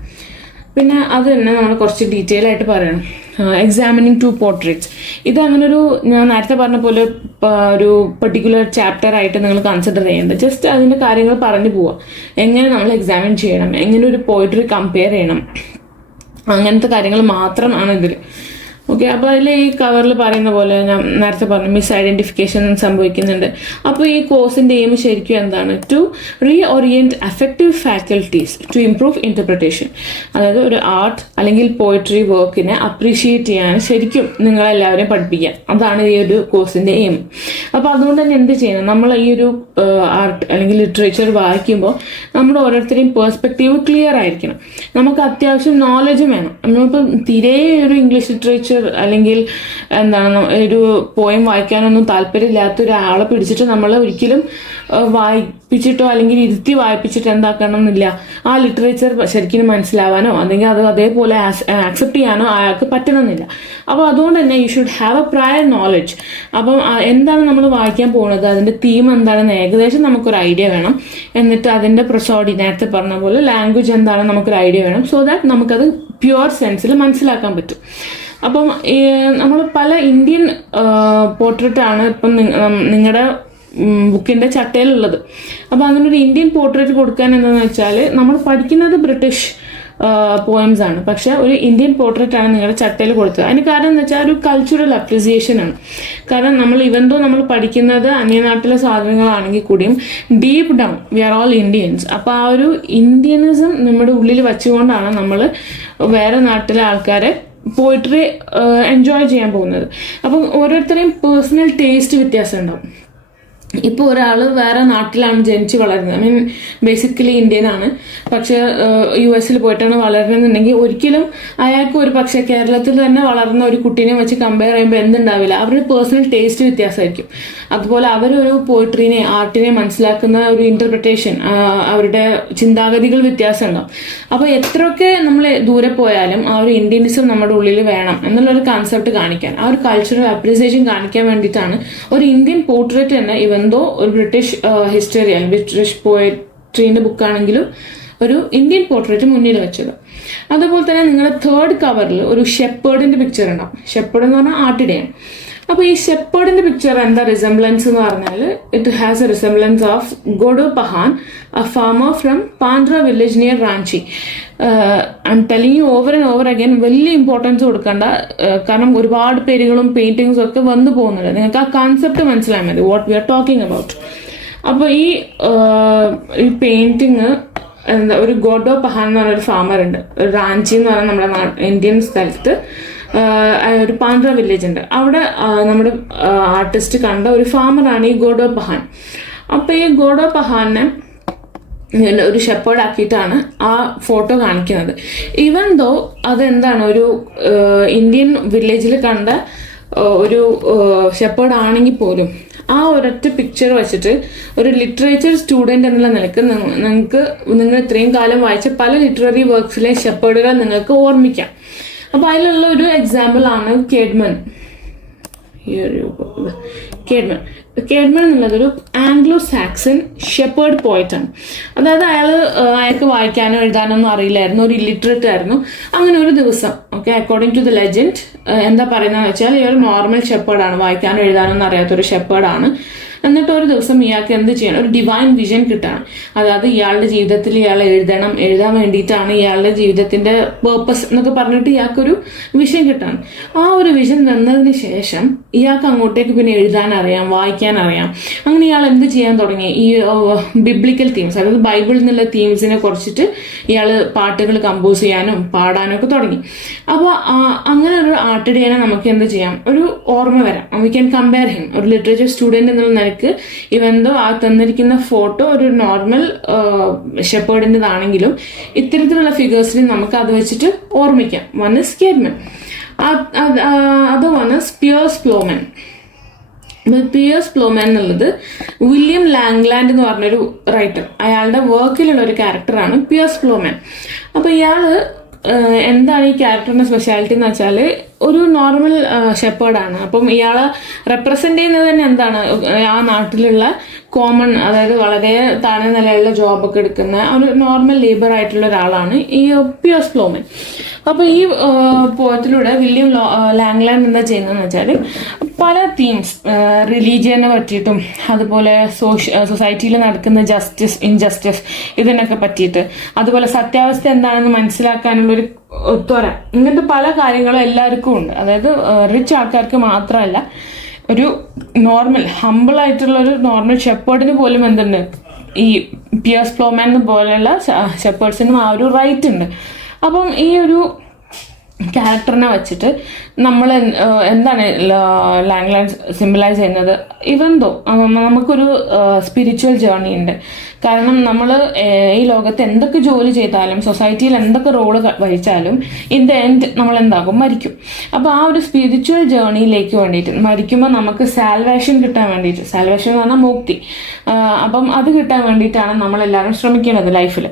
പിന്നെ അത് തന്നെ നമ്മൾ കുറച്ച് ഡീറ്റെയിൽ ആയിട്ട് പറയണം. എക്സാമിനിങ് 2 പോർട്രേറ്റ്സ്, ഇത് അങ്ങനെ ഒരു ഞാൻ നേരത്തെ പറഞ്ഞ പോലെ ഒരു പെർട്ടിക്കുലർ ചാപ്റ്റർ ആയിട്ട് നിങ്ങൾ കൺസിഡർ ചെയ്യേണ്ടത്. ജസ്റ്റ് അതിൻ്റെ കാര്യങ്ങൾ പറഞ്ഞു പോവുക, എങ്ങനെ നമ്മൾ എക്സാമിൻ ചെയ്യണം, എങ്ങനെ ഒരു പോയിട്രി കമ്പയർ ചെയ്യണം, അങ്ങനത്തെ കാര്യങ്ങൾ മാത്രമാണ് ഇതിൽ. ഓക്കെ, അപ്പോൾ അതിൽ ഈ കവറിൽ പറയുന്ന പോലെ ഞാൻ നേരത്തെ പറഞ്ഞു മിസ് ഐഡന്റിഫിക്കേഷൻ സംഭവിക്കുന്നുണ്ട്. അപ്പോൾ ഈ കോഴ്സിൻ്റെ എയിം ശരിക്കും എന്താണ്, to reorient affective faculties to improve interpretation. അതായത് ഒരു ആർട്ട് അല്ലെങ്കിൽ പോയിട്രി വർക്കിനെ അപ്രീഷിയേറ്റ് ചെയ്യാൻ ശരിക്കും നിങ്ങളെല്ലാവരെയും പഠിപ്പിക്കുക, അതാണ് ഈ ഒരു കോഴ്സിൻ്റെ എയിം. അപ്പോൾ അതുകൊണ്ട് തന്നെ എന്ത് ചെയ്യണം, നമ്മൾ ഈ ഒരു ആർട്ട് അല്ലെങ്കിൽ ലിറ്ററേച്ചർ വായിക്കുമ്പോൾ നമ്മുടെ ഓരോരുത്തരെയും പേഴ്സ്പെക്റ്റീവ് ക്ലിയർ ആയിരിക്കണം. നമുക്ക് അത്യാവശ്യം നോളജും വേണം. നമ്മളിപ്പം തീരെ ഒരു ഇംഗ്ലീഷ് ലിറ്ററേച്ചർ അല്ലെങ്കിൽ എന്താണ് ഒരു പോയം വായിക്കാനൊന്നും താല്പര്യമില്ലാത്ത ഒരാളെ പിടിച്ചിട്ട് നമ്മൾ ഒരിക്കലും വായിപ്പിച്ചിട്ടോ അല്ലെങ്കിൽ ഇരുത്തി വായിപ്പിച്ചിട്ട് എന്താക്കണം എന്നില്ല, ആ ലിറ്ററേച്ചർ ശരിക്കും മനസ്സിലാവാനോ അല്ലെങ്കിൽ അത് അതേപോലെ ആക്സെപ്റ്റ് ചെയ്യാനോ അയാൾക്ക് പറ്റണമെന്നില്ല. അപ്പോൾ അതുകൊണ്ട് തന്നെ you should have A prior knowledge. അപ്പം എന്താണ് നമ്മൾ വായിക്കാൻ പോകുന്നത്, അതിൻ്റെ തീം എന്താണെന്ന് ഏകദേശം നമുക്കൊരു ഐഡിയ വേണം. എന്നിട്ട് അതിൻ്റെ പ്രൊസോഡി നേരത്തെ പറഞ്ഞ പോലെ ലാംഗ്വേജ് എന്താണെന്ന് നമുക്കൊരു ഐഡിയ വേണം. സോ ദാറ്റ് നമുക്കത് പ്യുവർ സെൻസിൽ മനസ്സിലാക്കാൻ പറ്റും. അപ്പം നമ്മൾ പല ഇന്ത്യൻ പോർട്രേറ്റാണ് ഇപ്പം നിങ്ങളുടെ ബുക്കിൻ്റെ ചട്ടയിലുള്ളത്. അപ്പോൾ അങ്ങനെ ഒരു ഇന്ത്യൻ പോർട്രേറ്റ് കൊടുക്കാൻ എന്താണെന്ന് വെച്ചാൽ നമ്മൾ പഠിക്കുന്നത് ബ്രിട്ടീഷ് പോയംസ് ആണ്, പക്ഷെ ഒരു ഇന്ത്യൻ പോർട്രേറ്റ് ആണ് നിങ്ങളുടെ ചട്ടയിൽ കൊടുത്തത്. അതിന് കാരണം എന്ന് വെച്ചാൽ ഒരു കൾച്ചറൽ അപ്രിസിയേഷൻ ആണ്. കാരണം നമ്മൾ ഇവന്തോ നമ്മൾ പഠിക്കുന്നത് അന്യനാട്ടിലെ സാധനങ്ങളാണെങ്കിൽ കൂടിയും deep down V are all Indians. അപ്പോൾ ആ ഒരു ഇന്ത്യനിസം നമ്മുടെ ഉള്ളിൽ വെച്ചുകൊണ്ടാണ് നമ്മൾ വേറെ നാട്ടിലെ ആൾക്കാരെ പോയിട്രി എൻജോയ് ചെയ്യാൻ പോകുന്നത്. അപ്പം ഓരോരുത്തരെയും പേഴ്സണൽ ടേസ്റ്റ് വ്യത്യാസം ഉണ്ടാവും. ഇപ്പോൾ ഒരാൾ വേറെ നാട്ടിലാണ് ജനിച്ച് വളരുന്നത്, ഐ മീൻ ബേസിക്കലി ഇന്ത്യനാണ്, പക്ഷേ US പോയിട്ടാണ് വളരുന്നതെന്നുണ്ടെങ്കിൽ ഒരിക്കലും അയാൾക്ക് ഒരു പക്ഷേ കേരളത്തിൽ തന്നെ വളർന്ന ഒരു കുട്ടീനെ വെച്ച് കമ്പയർ ചെയ്യുമ്പോൾ എന്തുണ്ടാവില്ല, അവരുടെ പേഴ്സണൽ ടേസ്റ്റ് വ്യത്യാസമായിരിക്കും. അതുപോലെ അവരൊരു പോയിട്രീനെ ആർട്ടിനെ മനസ്സിലാക്കുന്ന ഒരു ഇൻ്റർപ്രിട്ടേഷൻ, അവരുടെ ചിന്താഗതികൾ വ്യത്യാസം ഉണ്ടാവും. അപ്പോൾ എത്രയൊക്കെ നമ്മൾ ദൂരെ പോയാലും ആ ഒരു ഇന്ത്യനിസം നമ്മുടെ ഉള്ളിൽ വേണം എന്നുള്ളൊരു കൺസെപ്റ്റ് കാണിക്കാൻ, ആ ഒരു കൾച്ചറൽ അപ്രിസിയേഷൻ കാണിക്കാൻ വേണ്ടിയിട്ടാണ് ഒരു ഇന്ത്യൻ പോർട്രേറ്റ് തന്നെ എന്തോ ഒരു ബ്രിട്ടീഷ് ഹിസ്റ്ററി അല്ലെങ്കിൽ ബ്രിട്ടീഷ് പോയട്രീൻ്റെ ബുക്കാണെങ്കിലും ഒരു ഇന്ത്യൻ പോർട്രേറ്റ് മുന്നിൽ വെച്ചത്. അതുപോലെ തന്നെ നിങ്ങളുടെ 3rd കവറിൽ ഒരു ഷെപ്പേർഡിൻ്റെ പിക്ചർ ഉണ്ടാവും. ഷെപ്പേർഡ് എന്ന് പറഞ്ഞാൽ ആട്ടിടയാണ്. അപ്പോൾ ഈ ഷെപ്പേർഡിൻ്റെ പിക്ചർ എന്താ റിസംബ്ലൻസ് എന്ന് പറഞ്ഞാൽ, it has a resemblance of Godo Pahan, a farmer from Pandra village near Ranchi. I'm telling you over and over again, വലിയ ഇമ്പോർട്ടൻസ് കൊടുക്കേണ്ട, കാരണം ഒരുപാട് പേരുകളും പെയിന്റിങ്സും ഒക്കെ വന്നു പോകുന്നുണ്ട്. നിങ്ങൾക്ക് ആ കൺസെപ്റ്റ് മനസ്സിലായാൽ മതി, what we are talking about. അപ്പോൾ ഈ പെയിന്റിങ് എന്താ, ഒരു ഗോഡോ പഹാൻ എന്ന് പറഞ്ഞൊരു ഫാമർ ഉണ്ട് റാഞ്ചി എന്ന് പറഞ്ഞാൽ നമ്മുടെ ഇന്ത്യൻ സ്ഥലത്ത് ഒരു പാൻഡ്ര വില്ലേജ് ഉണ്ട്. അവിടെ നമ്മുടെ ആർട്ടിസ്റ്റ് കണ്ട ഒരു ഫാമറാണ് ഈ ഗോഡോ പഹാൻ. അപ്പോൾ ഈ ഗോഡോ പഹാനെ ഒരു ഷെപ്പേർഡ് ആക്കിയിട്ടാണ് ആ ഫോട്ടോ കാണിക്കുന്നത്. ഈവൻ ദോ അതെന്താണ് ഒരു ഇന്ത്യൻ വില്ലേജിൽ കണ്ട ഒരു ഷെപ്പേർഡ് ആണെങ്കിൽ പോലും ആ ഒരൊറ്റ പിക്ചർ വെച്ചിട്ട് ഒരു ലിറ്ററേച്ചർ സ്റ്റുഡൻറ് എന്നുള്ള നിലക്ക് നിങ്ങൾ ഇത്രയും കാലം വായിച്ച പല ലിറ്റററി വർക്ക്സിലെ ഷെപ്പേർഡുകൾ നിങ്ങൾക്ക് ഓർമ്മിക്കാം. അപ്പോൾ അതിലുള്ള ഒരു എക്സാമ്പിൾ ആണ് കേഡ്മൻ. ഈ ഒരു കേഡ്മൻ. കേഡ്മൻ എന്നുള്ളതൊരു ആംഗ്ലോ സാക്സൺ ഷെപ്പേർഡ് പോയറ്റാണ്. അതായത് അയാൾക്ക് വായിക്കാനോ എഴുതാനോ ഒന്നും അറിയില്ലായിരുന്നു, ഒരു ഇല്ലിറ്ററേറ്റ് ആയിരുന്നു. അങ്ങനെ ഒരു ദിവസം അക്കോർഡിംഗ് ടു ദ ലെജൻഡ് എന്താ പറയുന്നതെന്ന് വെച്ചാൽ ഇയാൾ നോർമൽ ഷെപ്പേർഡാണ്, വായിക്കാനോ എഴുതാനോ ഒന്നും അറിയാത്തൊരു ഷെപ്പേർഡാണ്. എന്നിട്ട് ഒരു ദിവസം ഇയാൾക്ക് എന്ത് ചെയ്യണം, ഒരു ഡിവൈൻ വിഷൻ കിട്ടണം. അതായത് ഇയാളുടെ ജീവിതത്തിൽ ഇയാൾ എഴുതാൻ വേണ്ടിയിട്ടാണ്, ഇയാളുടെ ജീവിതത്തിന്റെ പേർപ്പസ് എന്നൊക്കെ പറഞ്ഞിട്ട് ഇയാൾക്കൊരു വിഷൻ കിട്ടണം. ആ ഒരു വിഷൻ വന്നതിന് ശേഷം ഇയാൾക്ക് അങ്ങോട്ടേക്ക് പിന്നെ എഴുതാൻ അറിയാം, വായിക്കാൻ അറിയാം. അങ്ങനെ ഇയാൾ എന്ത് ചെയ്യാൻ തുടങ്ങി, ഈ ബിബ്ലിക്കൽ തീംസ്, അതായത് ബൈബിളിൽ നിന്നുള്ള തീംസിനെ കുറിച്ചിട്ട് ഇയാൾ പാട്ടുകൾ കമ്പോസ് ചെയ്യാനും പാടാനും ഒക്കെ തുടങ്ങി. അപ്പോൾ അങ്ങനെ ഒരു ആർട്ടിഡിയനെ നമുക്ക് എന്ത് ചെയ്യാം, ഒരു ഓർമ്മ വരാം. We can compare him. ഒരു ലിറ്ററേച്ചർ സ്റ്റുഡൻറ് എന്നുള്ള നിലയ്ക്ക് ഇവന്തോ ആ തന്നിരിക്കുന്ന ഫോട്ടോ ഒരു നോർമൽ ഷെപ്പേർഡിൻ്റെതാണെങ്കിലും ഇത്തരത്തിലുള്ള ഫിഗേഴ്സിനെ നമുക്ക് അത് വെച്ചിട്ട് ഓർമ്മിക്കാം. വൺ ഇസ് കേഡ്മൻ, അത് one is Piers Plowman. Piers Plowman എന്നുള്ളത് വില്യം ലാംഗ്ലാൻഡ് എന്ന് പറഞ്ഞൊരു റൈറ്റർ, അയാളുടെ വർക്കിലുള്ള ഒരു ക്യാരക്ടറാണ് പിയേഴ്സ് പ്ലോമാൻ. അപ്പോൾ ഇയാള് എന്താണ് ഈ ക്യാരക്ടറിന്റെ സ്പെഷ്യാലിറ്റി എന്ന് വെച്ചാൽ ഒരു നോർമൽ ഷെപ്പേർഡാണ്. അപ്പം ഇയാളെ റെപ്രസെന്റ് ചെയ്യുന്നത് തന്നെ എന്താണ്, ആ നാട്ടിലുള്ള കോമൺ, അതായത് വളരെ താഴ്ന്ന നിലയിലുള്ള ജോബൊക്കെ എടുക്കുന്ന ഒരു നോർമൽ ലേബർ ആയിട്ടുള്ള ഒരാളാണ് ഈ പിയേഴ്സ് പ്ലോമാൻ. അപ്പോൾ ഈ പോയത്തിലൂടെ വില്യം ലാംഗ്ലാൻഡ് എന്താ ചെയ്യുന്നതെന്ന് വെച്ചാൽ പല തീംസ്, റിലീജിയനെ പറ്റിയിട്ടും അതുപോലെ സൊസൈറ്റിയിൽ നടക്കുന്ന ജസ്റ്റിസ്, ഇൻജസ്റ്റിസ്, ഇതിനൊക്കെ പറ്റിയിട്ട്, അതുപോലെ സത്യാവസ്ഥ എന്താണെന്ന് മനസ്സിലാക്കാനുള്ളൊരു ത്വര, ഇങ്ങനത്തെ പല കാര്യങ്ങളും എല്ലാവർക്കും ഉണ്ട്. അതായത് റിച്ച് ആൾക്കാർക്ക് മാത്രമല്ല, ഒരു നോർമൽ ഹമ്പിൾ ആയിട്ടുള്ള ഒരു നോർമൽ ഷെപ്പേർഡിന് പോലും എന്തുണ്ട്, ഈ പിയേഴ്സ് പ്ലോമാൻ പോലെയുള്ള ഷെപ്പേർഡ്സിനും ആ ഒരു റൈറ്റ് ഉണ്ട്. അപ്പം ഈ ഒരു ക്യാരക്ടറിനെ വെച്ചിട്ട് നമ്മൾ എന്താണ് ലാംഗ്ലാൻഡ് സിംബലൈസ് ചെയ്യുന്നത്, ഇവൻ ദോ നമുക്കൊരു സ്പിരിച്വൽ ജേർണി ഉണ്ട്. കാരണം നമ്മൾ ഈ ലോകത്ത് എന്തൊക്കെ ജോലി ചെയ്താലും സൊസൈറ്റിയിൽ എന്തൊക്കെ റോള് വഹിച്ചാലും ഇൻ ദ എൻഡ് നമ്മൾ എന്താകും, മരിക്കും. അപ്പോൾ ആ ഒരു സ്പിരിച്വൽ ജേർണിയിലേക്ക് വേണ്ടിയിട്ട്, മരിക്കുമ്പോൾ നമുക്ക് സാൽവേഷൻ കിട്ടാൻ വേണ്ടിയിട്ട്, സാൽവേഷൻ എന്ന് പറഞ്ഞാൽ മുക്തി, അപ്പം അത് കിട്ടാൻ വേണ്ടിയിട്ടാണ് നമ്മളെല്ലാവരും ശ്രമിക്കുന്നത് ലൈഫിൽ.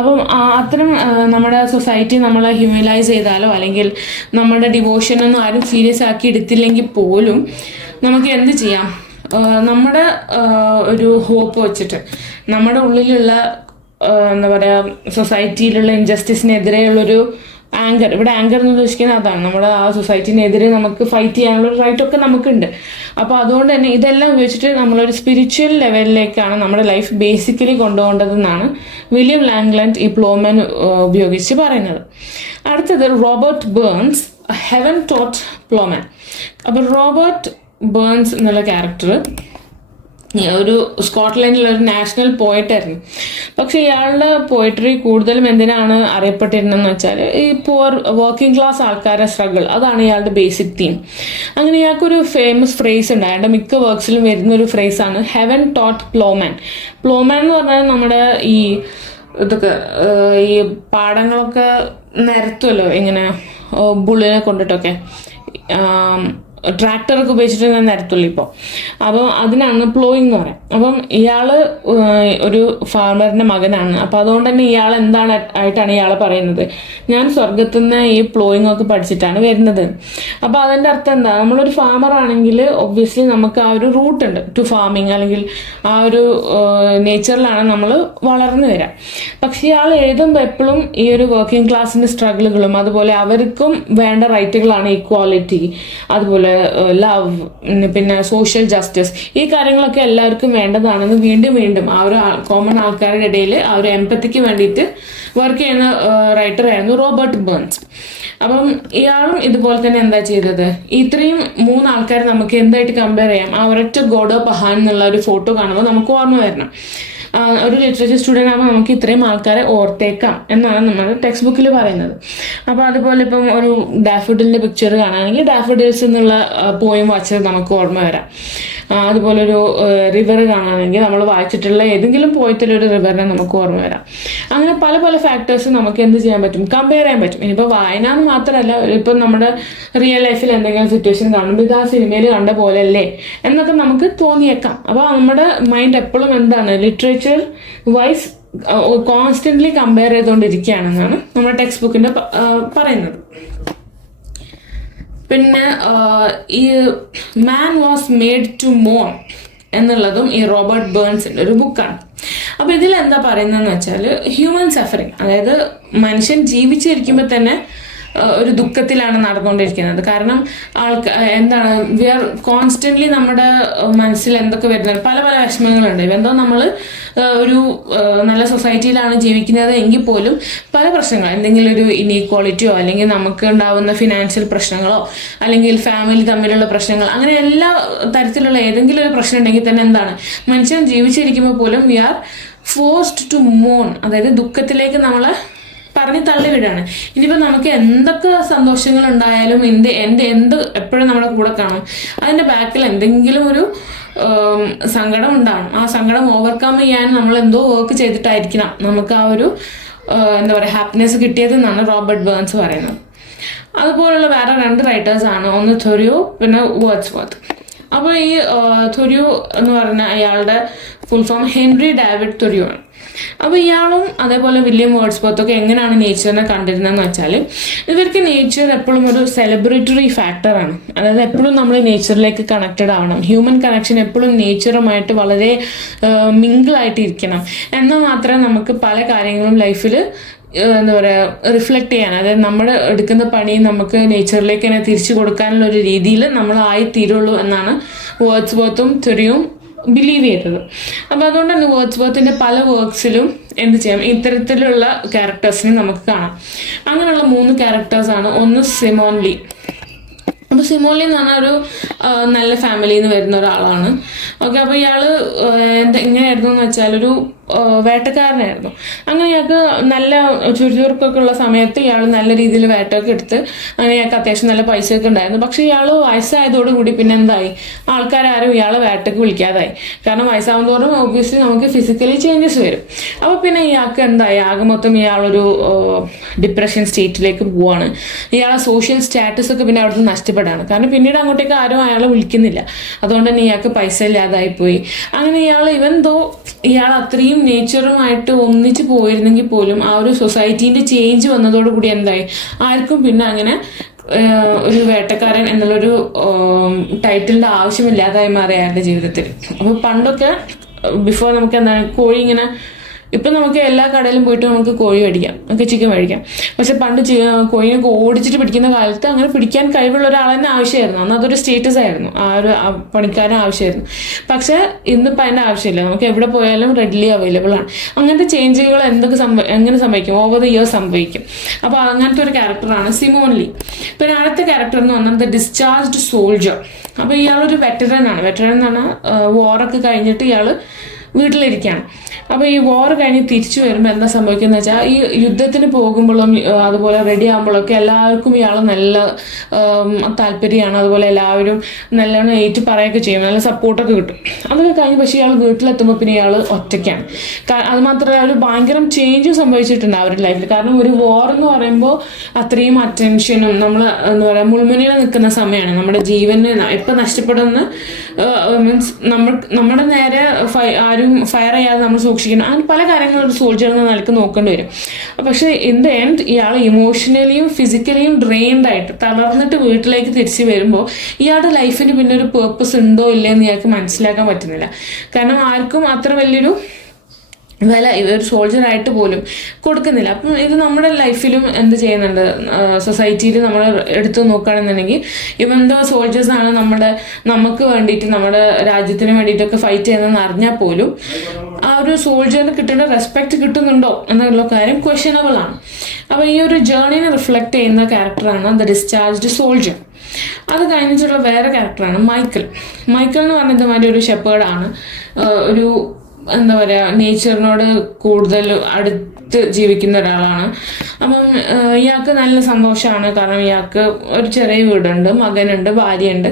അപ്പം അത്തരം നമ്മുടെ സൊസൈറ്റി നമ്മളെ ഹ്യൂമിലൈസ് ചെയ്താലോ അല്ലെങ്കിൽ നമ്മുടെ ഡിവോഷനൊന്നും ആരും സീരിയസ് ആക്കി എടുത്തില്ലെങ്കിൽ പോലും നമുക്ക് എന്ത് ചെയ്യാം, നമ്മുടെ ഒരു ഹോപ്പ് വെച്ചിട്ട് നമ്മുടെ ഉള്ളിലുള്ള എന്താ പറയുക സൊസൈറ്റിയിലുള്ള ഇൻജസ്റ്റിസിനെതിരെയുള്ളൊരു ആങ്കർ, ഇവിടെ ആങ്കർ എന്ന് ഉദ്ദേശിക്കുന്നത് അതാണ്, നമ്മുടെ ആ സൊസൈറ്റിനെതിരെ നമുക്ക് ഫൈറ്റ് ചെയ്യാനുള്ള ഒരു റൈറ്റൊക്കെ നമുക്കുണ്ട്. അപ്പോൾ അതുകൊണ്ട് തന്നെ ഇതെല്ലാം ഉപയോഗിച്ചിട്ട് നമ്മളൊരു സ്പിരിച്വൽ ലെവലിലേക്കാണ് നമ്മുടെ ലൈഫ് ബേസിക്കലി കൊണ്ടുപോകേണ്ടതെന്നാണ് വില്യം ലാംഗ്ലാൻഡ് ഈ പ്ലോമാൻ ഉപയോഗിച്ച് പറയുന്നത്. അടുത്തത് Robert burns, heaven taught Plowman. അപ്പോൾ റോബർട്ട് ബേൺസ് എന്നുള്ള ക്യാരക്ടർ ഒരു സ്കോട്ട്ലൻഡിലുള്ള ഒരു നാഷണൽ പോയറ്റായിരുന്നു. പക്ഷെ ഇയാളുടെ പോയട്രി കൂടുതലും എന്തിനാണ് അറിയപ്പെട്ടിരുന്നതെന്ന് വെച്ചാൽ ഈ പുവർ വർക്കിംഗ് ക്ലാസ് ആൾക്കാരുടെ സ്ട്രഗിൾ, അതാണ് ഇയാളുടെ ബേസിക് തീം. അങ്ങനെ ഇയാൾക്കൊരു ഫേമസ് ഫ്രേസ് ഉണ്ട്, അയാളുടെ മിക്ക വർക്ക്സിലും വരുന്നൊരു ഫ്രേസാണ് ഹെവൻ ടോട്ട് പ്ലോമാൻ. പ്ലോമാൻ എന്ന് പറഞ്ഞാൽ നമ്മുടെ ഈ ഇതൊക്കെ ഈ പാടങ്ങളൊക്കെ നിരത്തുമല്ലോ ഇങ്ങനെ ബുള്ളിനെ കൊണ്ടിട്ടൊക്കെ, ട്രാക്ടറൊക്കെ ഉപയോഗിച്ചിട്ട് ഞാൻ നിരത്തുള്ളൂ ഇപ്പോൾ. അപ്പോൾ അതിനാണ് പ്ലോയിങ് എന്ന് പറയാം. അപ്പം ഇയാൾ ഒരു ഫാർമറിൻ്റെ മകനാണ്. അപ്പോൾ അതുകൊണ്ട് തന്നെ ഇയാൾ എന്താണ് ആയിട്ടാണ് ഇയാൾ പറയുന്നത്, ഞാൻ സ്വർഗത്തു നിന്ന് ഈ പ്ലോയിങ് ഒക്കെ പഠിച്ചിട്ടാണ് വരുന്നത്. അപ്പോൾ അതിൻ്റെ അർത്ഥം എന്താ, നമ്മളൊരു ഫാമർ ആണെങ്കിൽ ഒബ്വിയസ്ലി നമുക്ക് ആ ഒരു റൂട്ട് ഉണ്ട് ടു ഫാമിങ്, അല്ലെങ്കിൽ ആ ഒരു നേച്ചറിലാണ് നമ്മൾ വളർന്നു വരാം. പക്ഷെ ഇയാൾ എഴുതുമ്പോൾ എപ്പോഴും ഈ ഒരു വർക്കിംഗ് ക്ലാസ്സിൻ്റെ സ്ട്രഗിളുകളും അതുപോലെ അവർക്കും വേണ്ട റൈറ്റുകളാണ് ഈക്വാലിറ്റി, അതുപോലെ ലവ്, പിന്നെ സോഷ്യൽ ജസ്റ്റിസ്, ഈ കാര്യങ്ങളൊക്കെ എല്ലാവർക്കും വേണ്ടതാണെന്ന് വീണ്ടും വീണ്ടും ആ ഒരു കോമൺ ആൾക്കാരുടെ ഇടയിൽ ആ ഒരു എംപത്തിക്ക് വേണ്ടിയിട്ട് വർക്ക് ചെയ്യുന്ന റൈറ്ററായിരുന്നു റോബർട്ട് ബേൺസ്. അപ്പം ഇയാളും ഇതുപോലെ തന്നെ എന്താ ചെയ്തത്, ഇത്രയും 3 ആൾക്കാർ നമുക്ക് എന്തായിട്ട് കമ്പയർ ചെയ്യാം, ആ ഒരൊറ്റ ഗോഡോ പഹാൻ എന്നുള്ള ഒരു ഫോട്ടോ കാണുമ്പോൾ നമുക്ക് ഓർമ്മ വരണം. ഒരു ലിറ്ററേച്ചർ സ്റ്റുഡൻ്റ് ആകുമ്പോൾ നമുക്ക് ഇത്രയും ആൾക്കാരെ ഓർത്തേക്കാം എന്നാണ് നമ്മുടെ ടെക്സ്റ്റ് ബുക്കിൽ പറയുന്നത്. അപ്പോൾ അതുപോലെ ഇപ്പം ഒരു ഡാഫഡിലിൻ്റെ പിക്ചർ കാണുകയാണെങ്കിൽ ഡാഫഡിൽസ് എന്നുള്ള പോയം വായിച്ചത് നമുക്ക് ഓർമ്മ വരാം. അതുപോലെ ഒരു റിവർ കാണുകയാണെങ്കിൽ നമ്മൾ വായിച്ചിട്ടുള്ള ഏതെങ്കിലും പോയത്തിലൊരു റിവറിനെ നമുക്ക് ഓർമ്മ വരാം. അങ്ങനെ പല പല ഫാക്ടേഴ്സ് നമുക്ക് എന്ത് ചെയ്യാൻ പറ്റും, കമ്പയർ ചെയ്യാൻ പറ്റും. ഇനിയിപ്പോൾ വായന എന്ന് മാത്രമല്ല, ഇപ്പം നമ്മുടെ റിയൽ ലൈഫിൽ എന്തെങ്കിലും സിറ്റുവേഷൻ കാണുമ്പോൾ ഇത് ആ സിനിമയിൽ കണ്ട പോലെയല്ലേ എന്നൊക്കെ നമുക്ക് തോന്നിയേക്കാം. അപ്പോൾ നമ്മുടെ മൈൻഡ് എപ്പോഴും എന്താണ്, ലിറ്ററേച്ചർ വൈസ് കോൺസ്റ്റന്റ്ലി കമ്പയർ ചെയ്തുകൊണ്ടിരിക്കുകയാണെന്നാണ് നമ്മുടെ ടെക്സ്റ്റ് ബുക്കിന്റെ പറയുന്നത്. പിന്നെ ഈ മാൻ വാസ് മെയ്ഡ് ടു മോൺ എന്നുള്ളതും ഈ റോബർട്ട് ബേൺസിന്റെ ഒരു ബുക്കാണ്. അപ്പൊ ഇതിൽ എന്താ പറയുന്നതെന്ന് വെച്ചാൽ ഹ്യൂമൻ സഫറിങ്, അതായത് മനുഷ്യൻ ജീവിച്ചിരിക്കുമ്പോൾ തന്നെ ഒരു ദുഃഖത്തിലാണ് നടന്നുകൊണ്ടിരിക്കുന്നത്. കാരണം എന്താണ്, വി ആർ കോൺസ്റ്റന്റ്ലി നമ്മുടെ മനസ്സിൽ എന്തൊക്കെ വരുന്നത്, പല പല വിഷമങ്ങളുണ്ട്. എന്തോ നമ്മൾ ഒരു നല്ല സൊസൈറ്റിയിലാണ് ജീവിക്കുന്നത് എങ്കിൽ പോലും പല പ്രശ്നങ്ങൾ, എന്തെങ്കിലും ഒരു ഇനീക്വാളിറ്റിയോ അല്ലെങ്കിൽ നമുക്ക് ഉണ്ടാവുന്ന ഫിനാൻഷ്യൽ പ്രശ്നങ്ങളോ അല്ലെങ്കിൽ ഫാമിലി തമ്മിലുള്ള പ്രശ്നങ്ങൾ, അങ്ങനെ എല്ലാ തരത്തിലുള്ള ഏതെങ്കിലും ഒരു പ്രശ്നം ഉണ്ടെങ്കിൽ തന്നെ എന്താണ്, മനുഷ്യൻ ജീവിച്ചിരിക്കുമ്പോൾ പോലും വി ആർ ഫോഴ്സ്ഡ് ടു മോൺ, അതായത് ദുഃഖത്തിലേക്ക് നമ്മളെ പറഞ്ഞ് തള്ളിവിടാണ്. ഇനിയിപ്പോൾ നമുക്ക് എന്തൊക്കെ സന്തോഷങ്ങൾ ഉണ്ടായാലും എന്ത് എപ്പോഴും നമ്മുടെ കൂടെ കാണും, അതിൻ്റെ ബാക്കിൽ എന്തെങ്കിലും ഒരു സങ്കടം ഉണ്ടാവും. ആ സങ്കടം ഓവർകം ചെയ്യാൻ നമ്മൾ എന്തോ വർക്ക് ചെയ്തിട്ടായിരിക്കണം നമുക്ക് ആ ഒരു എന്താ പറയുക ഹാപ്പിനെസ് കിട്ടിയതെന്നാണ് റോബർട്ട് ബേൺസ് പറയുന്നത്. അതുപോലുള്ള വേറെ 2 റൈറ്റേഴ്സാണ്, ഒന്ന് തൊറിയോ പിന്നെ വേർഡ്സ്വർത്ത്. അപ്പോൾ ഈ തൊറിയോ എന്ന് പറഞ്ഞ അയാളുടെ ഫുൾ ഫോം ഹെൻറി ഡേവിഡ് തൊറിയോ ആണ്. അപ്പോൾ ഇയാളും അതേപോലെ വില്യം വേർഡ്സ്വർത്തും എങ്ങനെയാണ് നേച്ചറിനെ കണ്ടിരുന്നതെന്ന് വെച്ചാൽ, ഇവർക്ക് നേച്ചർ എപ്പോഴും ഒരു സെലിബ്രേറ്ററി ഫാക്ടറാണ്. അതായത് എപ്പോഴും നമ്മൾ നേച്ചറിലേക്ക് കണക്റ്റഡ് ആവണം, ഹ്യൂമൻ കണക്ഷൻ എപ്പോഴും നേച്ചറുമായിട്ട് വളരെ മിങ്കിളായിട്ട് ഇരിക്കണം. എന്നാൽ മാത്രമേ നമുക്ക് പല കാര്യങ്ങളും ലൈഫിൽ എന്താ പറയുക റിഫ്ലക്റ്റ് ചെയ്യാൻ, അതായത് നമ്മൾ എടുക്കുന്ന പണി നമുക്ക് നേച്ചറിലേക്ക് തന്നെ തിരിച്ചു കൊടുക്കാനുള്ള ഒരു രീതിയിൽ നമ്മൾ ആയിത്തീരുള്ളൂ എന്നാണ് വേർഡ്സ്വർത്തും തൊറിയോയും ബിലീവ് ചെയ്തത്. അപ്പോൾ അതുകൊണ്ട് തന്നെ വേർഡ്സ്വർത്തിന്റെ പല വർക്ക്സിലും എന്ത് ചെയ്യാം, ഇത്തരത്തിലുള്ള ക്യാരക്ടേഴ്സിനെ നമുക്ക് കാണാം. അങ്ങനെയുള്ള 3 ക്യാരക്ടേഴ്സാണ്. ഒന്ന് സിമോൺ ലീ. അപ്പോൾ സിമോൺ ലീ എന്ന് പറഞ്ഞാൽ ഒരു നല്ല ഫാമിലിയിൽ നിന്ന് വരുന്ന ഒരാളാണ്. ഓക്കെ, അപ്പോൾ ഇയാൾ എങ്ങനെയായിരുന്നു എന്ന് വെച്ചാൽ ഒരു വേട്ടക്കാരനായിരുന്നു. അങ്ങനെ ഇയാൾക്ക് നല്ല ചുരുചുറുക്കൊക്കെ ഉള്ള സമയത്ത് ഇയാൾ നല്ല രീതിയിൽ വേട്ടയൊക്കെ എടുത്ത് അങ്ങനെ ഇയാൾക്ക് അത്യാവശ്യം നല്ല പൈസയൊക്കെ ഉണ്ടായിരുന്നു. പക്ഷേ ഇയാൾ വയസ്സായതോടുകൂടി പിന്നെ എന്തായി, ആൾക്കാരും ഇയാളെ വേട്ടയ്ക്ക് വിളിക്കാതായി. കാരണം വയസ്സാവും തോറും ഒബ്വിയസ്ലി നമുക്ക് ഫിസിക്കലി ചേഞ്ചസ് വരും. അപ്പോൾ പിന്നെ ഇയാൾക്ക് എന്തായി, ആകെ മൊത്തം ഇയാളൊരു ഡിപ്രഷൻ സ്റ്റേറ്റിലേക്ക് പോവാണ്. ഇയാളെ സോഷ്യൽ സ്റ്റാറ്റസ് ഒക്കെ പിന്നെ അവിടുന്ന് നഷ്ടപ്പെടാണ്. കാരണം പിന്നീട് അങ്ങോട്ടേക്ക് ആരും അയാളെ വിളിക്കുന്നില്ല. അതുകൊണ്ട് തന്നെ ഇയാൾക്ക് പൈസ ഇല്ലാതായിപ്പോയി. അങ്ങനെ ഇയാൾ അത്രയും നേച്ചറുമായിട്ട് ഒന്നിച്ച് പോയിരുന്നെങ്കിൽ പോലും ആ ഒരു സൊസൈറ്റീൻ്റെ ചേഞ്ച് വന്നതോടുകൂടി എന്തായി, ആർക്കും പിന്നെ അങ്ങനെ ഒരു വേട്ടക്കാരൻ എന്നുള്ളൊരു ടൈറ്റിലിൻ്റെ ആവശ്യമില്ലാതായി മാറി അയാളുടെ ജീവിതത്തിൽ. അപ്പോൾ പണ്ടൊക്കെ ബിഫോർ നമുക്ക് എന്താണ് കോഴി ഇങ്ങനെ, ഇപ്പം നമുക്ക് എല്ലാ കടയിലും പോയിട്ട് നമുക്ക് കോഴി മേടിക്കാം, നമുക്ക് ചിക്കൻ മേടിക്കാം. പക്ഷെ പണ്ട് കോഴിനൊക്കെ ഓടിച്ചിട്ട് പിടിക്കുന്ന കാലത്ത് അങ്ങനെ പിടിക്കാൻ കഴിവുള്ള ഒരാൾ തന്നെ ആവശ്യമായിരുന്നു. അന്ന് അതൊരു സ്റ്റേറ്റസ് ആയിരുന്നു, ആ ഒരു പണിക്കാരൻ ആവശ്യമായിരുന്നു. പക്ഷെ ഇന്നിപ്പോൾ അതിൻ്റെ ആവശ്യമില്ല, നമുക്ക് എവിടെ പോയാലും റെഡിലി അവൈലബിൾ ആണ്. അങ്ങനത്തെ ചേഞ്ചുകൾ എങ്ങനെ സംഭവിക്കും, ഓവർ ദ ഇയേഴ്സ് സംഭവിക്കും. അപ്പോൾ അങ്ങനത്തെ ഒരു ക്യാരക്ടറാണ് സിമോൺ ലീ. പിന്നെ അടുത്ത ക്യാരക്ടർ എന്ന് പറഞ്ഞാൽ ദ ഡിസ്ചാർജ്ഡ് സോൾജർ. അപ്പോൾ ഇയാളൊരു വെറ്ററൻ ആണ്. വെറ്ററൻ എന്ന് പറഞ്ഞാൽ വാറൊക്കെ കഴിഞ്ഞിട്ട് ഇയാൾ വീട്ടിലിരിക്കുകയാണ്. അപ്പോൾ ഈ വാർ കഴിഞ്ഞ് തിരിച്ചു വരുമ്പോൾ എന്താ സംഭവിക്കുന്നത് വെച്ചാൽ, ഈ യുദ്ധത്തിന് പോകുമ്പോഴും അതുപോലെ റെഡി ആകുമ്പോഴൊക്കെ എല്ലാവർക്കും ഇയാൾ നല്ല താല്പര്യമാണ്. അതുപോലെ എല്ലാവരും നല്ലോണം ഏറ്റു പറയുകയൊക്കെ ചെയ്യും, നല്ല സപ്പോർട്ടൊക്കെ കിട്ടും. അതൊക്കെ കഴിഞ്ഞ് പക്ഷേ ഇയാൾ വീട്ടിലെത്തുമ്പോൾ പിന്നെ ഇയാൾ ഒറ്റയ്ക്കാണ്. അതുമാത്രമല്ല ഒരു ഭയങ്കര ചേഞ്ചും സംഭവിച്ചിട്ടുണ്ട് അവരുടെ ലൈഫിൽ. കാരണം ഒരു വാർ എന്ന് പറയുമ്പോൾ അത്രയും അറ്റൻഷനും നമ്മൾ എന്താ പറയുക മുൾമുനയിൽ നിൽക്കുന്ന സമയമാണ്. നമ്മുടെ ജീവന് ഇപ്പം നഷ്ടപ്പെടുന്ന മീൻസ് നമ്മുടെ നേരെ ആരും ഫയർ ചെയ്യാതെ നമ്മൾ സൂക്ഷിക്കണം. അങ്ങനെ പല കാര്യങ്ങളും ഒരു സോൾജർ എന്ന നിലക്ക് നോക്കേണ്ടി വരും. പക്ഷേ ഇൻ ദ എൻഡ് ഇയാൾ ഇമോഷണലിയും ഫിസിക്കലിയും ഡ്രെയിൻഡ് ആയിട്ട് തളർന്നിട്ട് വീട്ടിലേക്ക് തിരിച്ച് വരുമ്പോൾ ഇയാളുടെ ലൈഫിന് പിന്നെ ഒരു പേർപ്പസ് ഉണ്ടോ ഇല്ലയെന്ന് ഇയാൾക്ക് മനസ്സിലാക്കാൻ പറ്റുന്നില്ല. കാരണം ആർക്കും അത്ര വലിയൊരു വില ഒരു സോൾജറായിട്ട് പോലും കൊടുക്കുന്നില്ല. അപ്പം ഇത് നമ്മുടെ ലൈഫിലും എന്ത് ചെയ്യുന്നുണ്ട്, സൊസൈറ്റിയിൽ നമ്മൾ എടുത്തു നോക്കുകയാണെന്നുണ്ടെങ്കിൽ ഇപ്പം എന്തോ സോൾജേഴ്സാണ് നമുക്ക് വേണ്ടിയിട്ട് നമ്മുടെ രാജ്യത്തിന് വേണ്ടിയിട്ടൊക്കെ ഫൈറ്റ് ചെയ്യുന്നതെന്ന് അറിഞ്ഞാൽ പോലും ആ ഒരു സോൾജറിന് കിട്ടേണ്ട റെസ്പെക്റ്റ് കിട്ടുന്നുണ്ടോ എന്നുള്ള കാര്യം ക്വസ്റ്റ്യനബിൾ ആണ്. അപ്പോൾ ഈ ഒരു ജേർണിനെ റിഫ്ലക്റ്റ് ചെയ്യുന്ന ക്യാരക്ടറാണ് ദ ഡിസ്ചാർജ്ഡ് സോൾജർ. അത് കഴിഞ്ഞിട്ടുള്ള വേറെ ക്യാരക്ടറാണ് മൈക്കിൾ. മൈക്കിൾ എന്ന് പറഞ്ഞ ഇതുമാതിരി ഒരു ഷെപ്പേർഡാണ്. ഒരു എന്താ പറയുക നേച്ചറിനോട് കൂടുതൽ അടുത്ത് ജീവിക്കുന്ന ഒരാളാണ്. അപ്പം ഇയാൾക്ക് നല്ല സന്തോഷമാണ്. കാരണം ഇയാൾക്ക് ഒരു ചെറിയ വീടുണ്ട്, മകനുണ്ട്, ഭാര്യയുണ്ട്,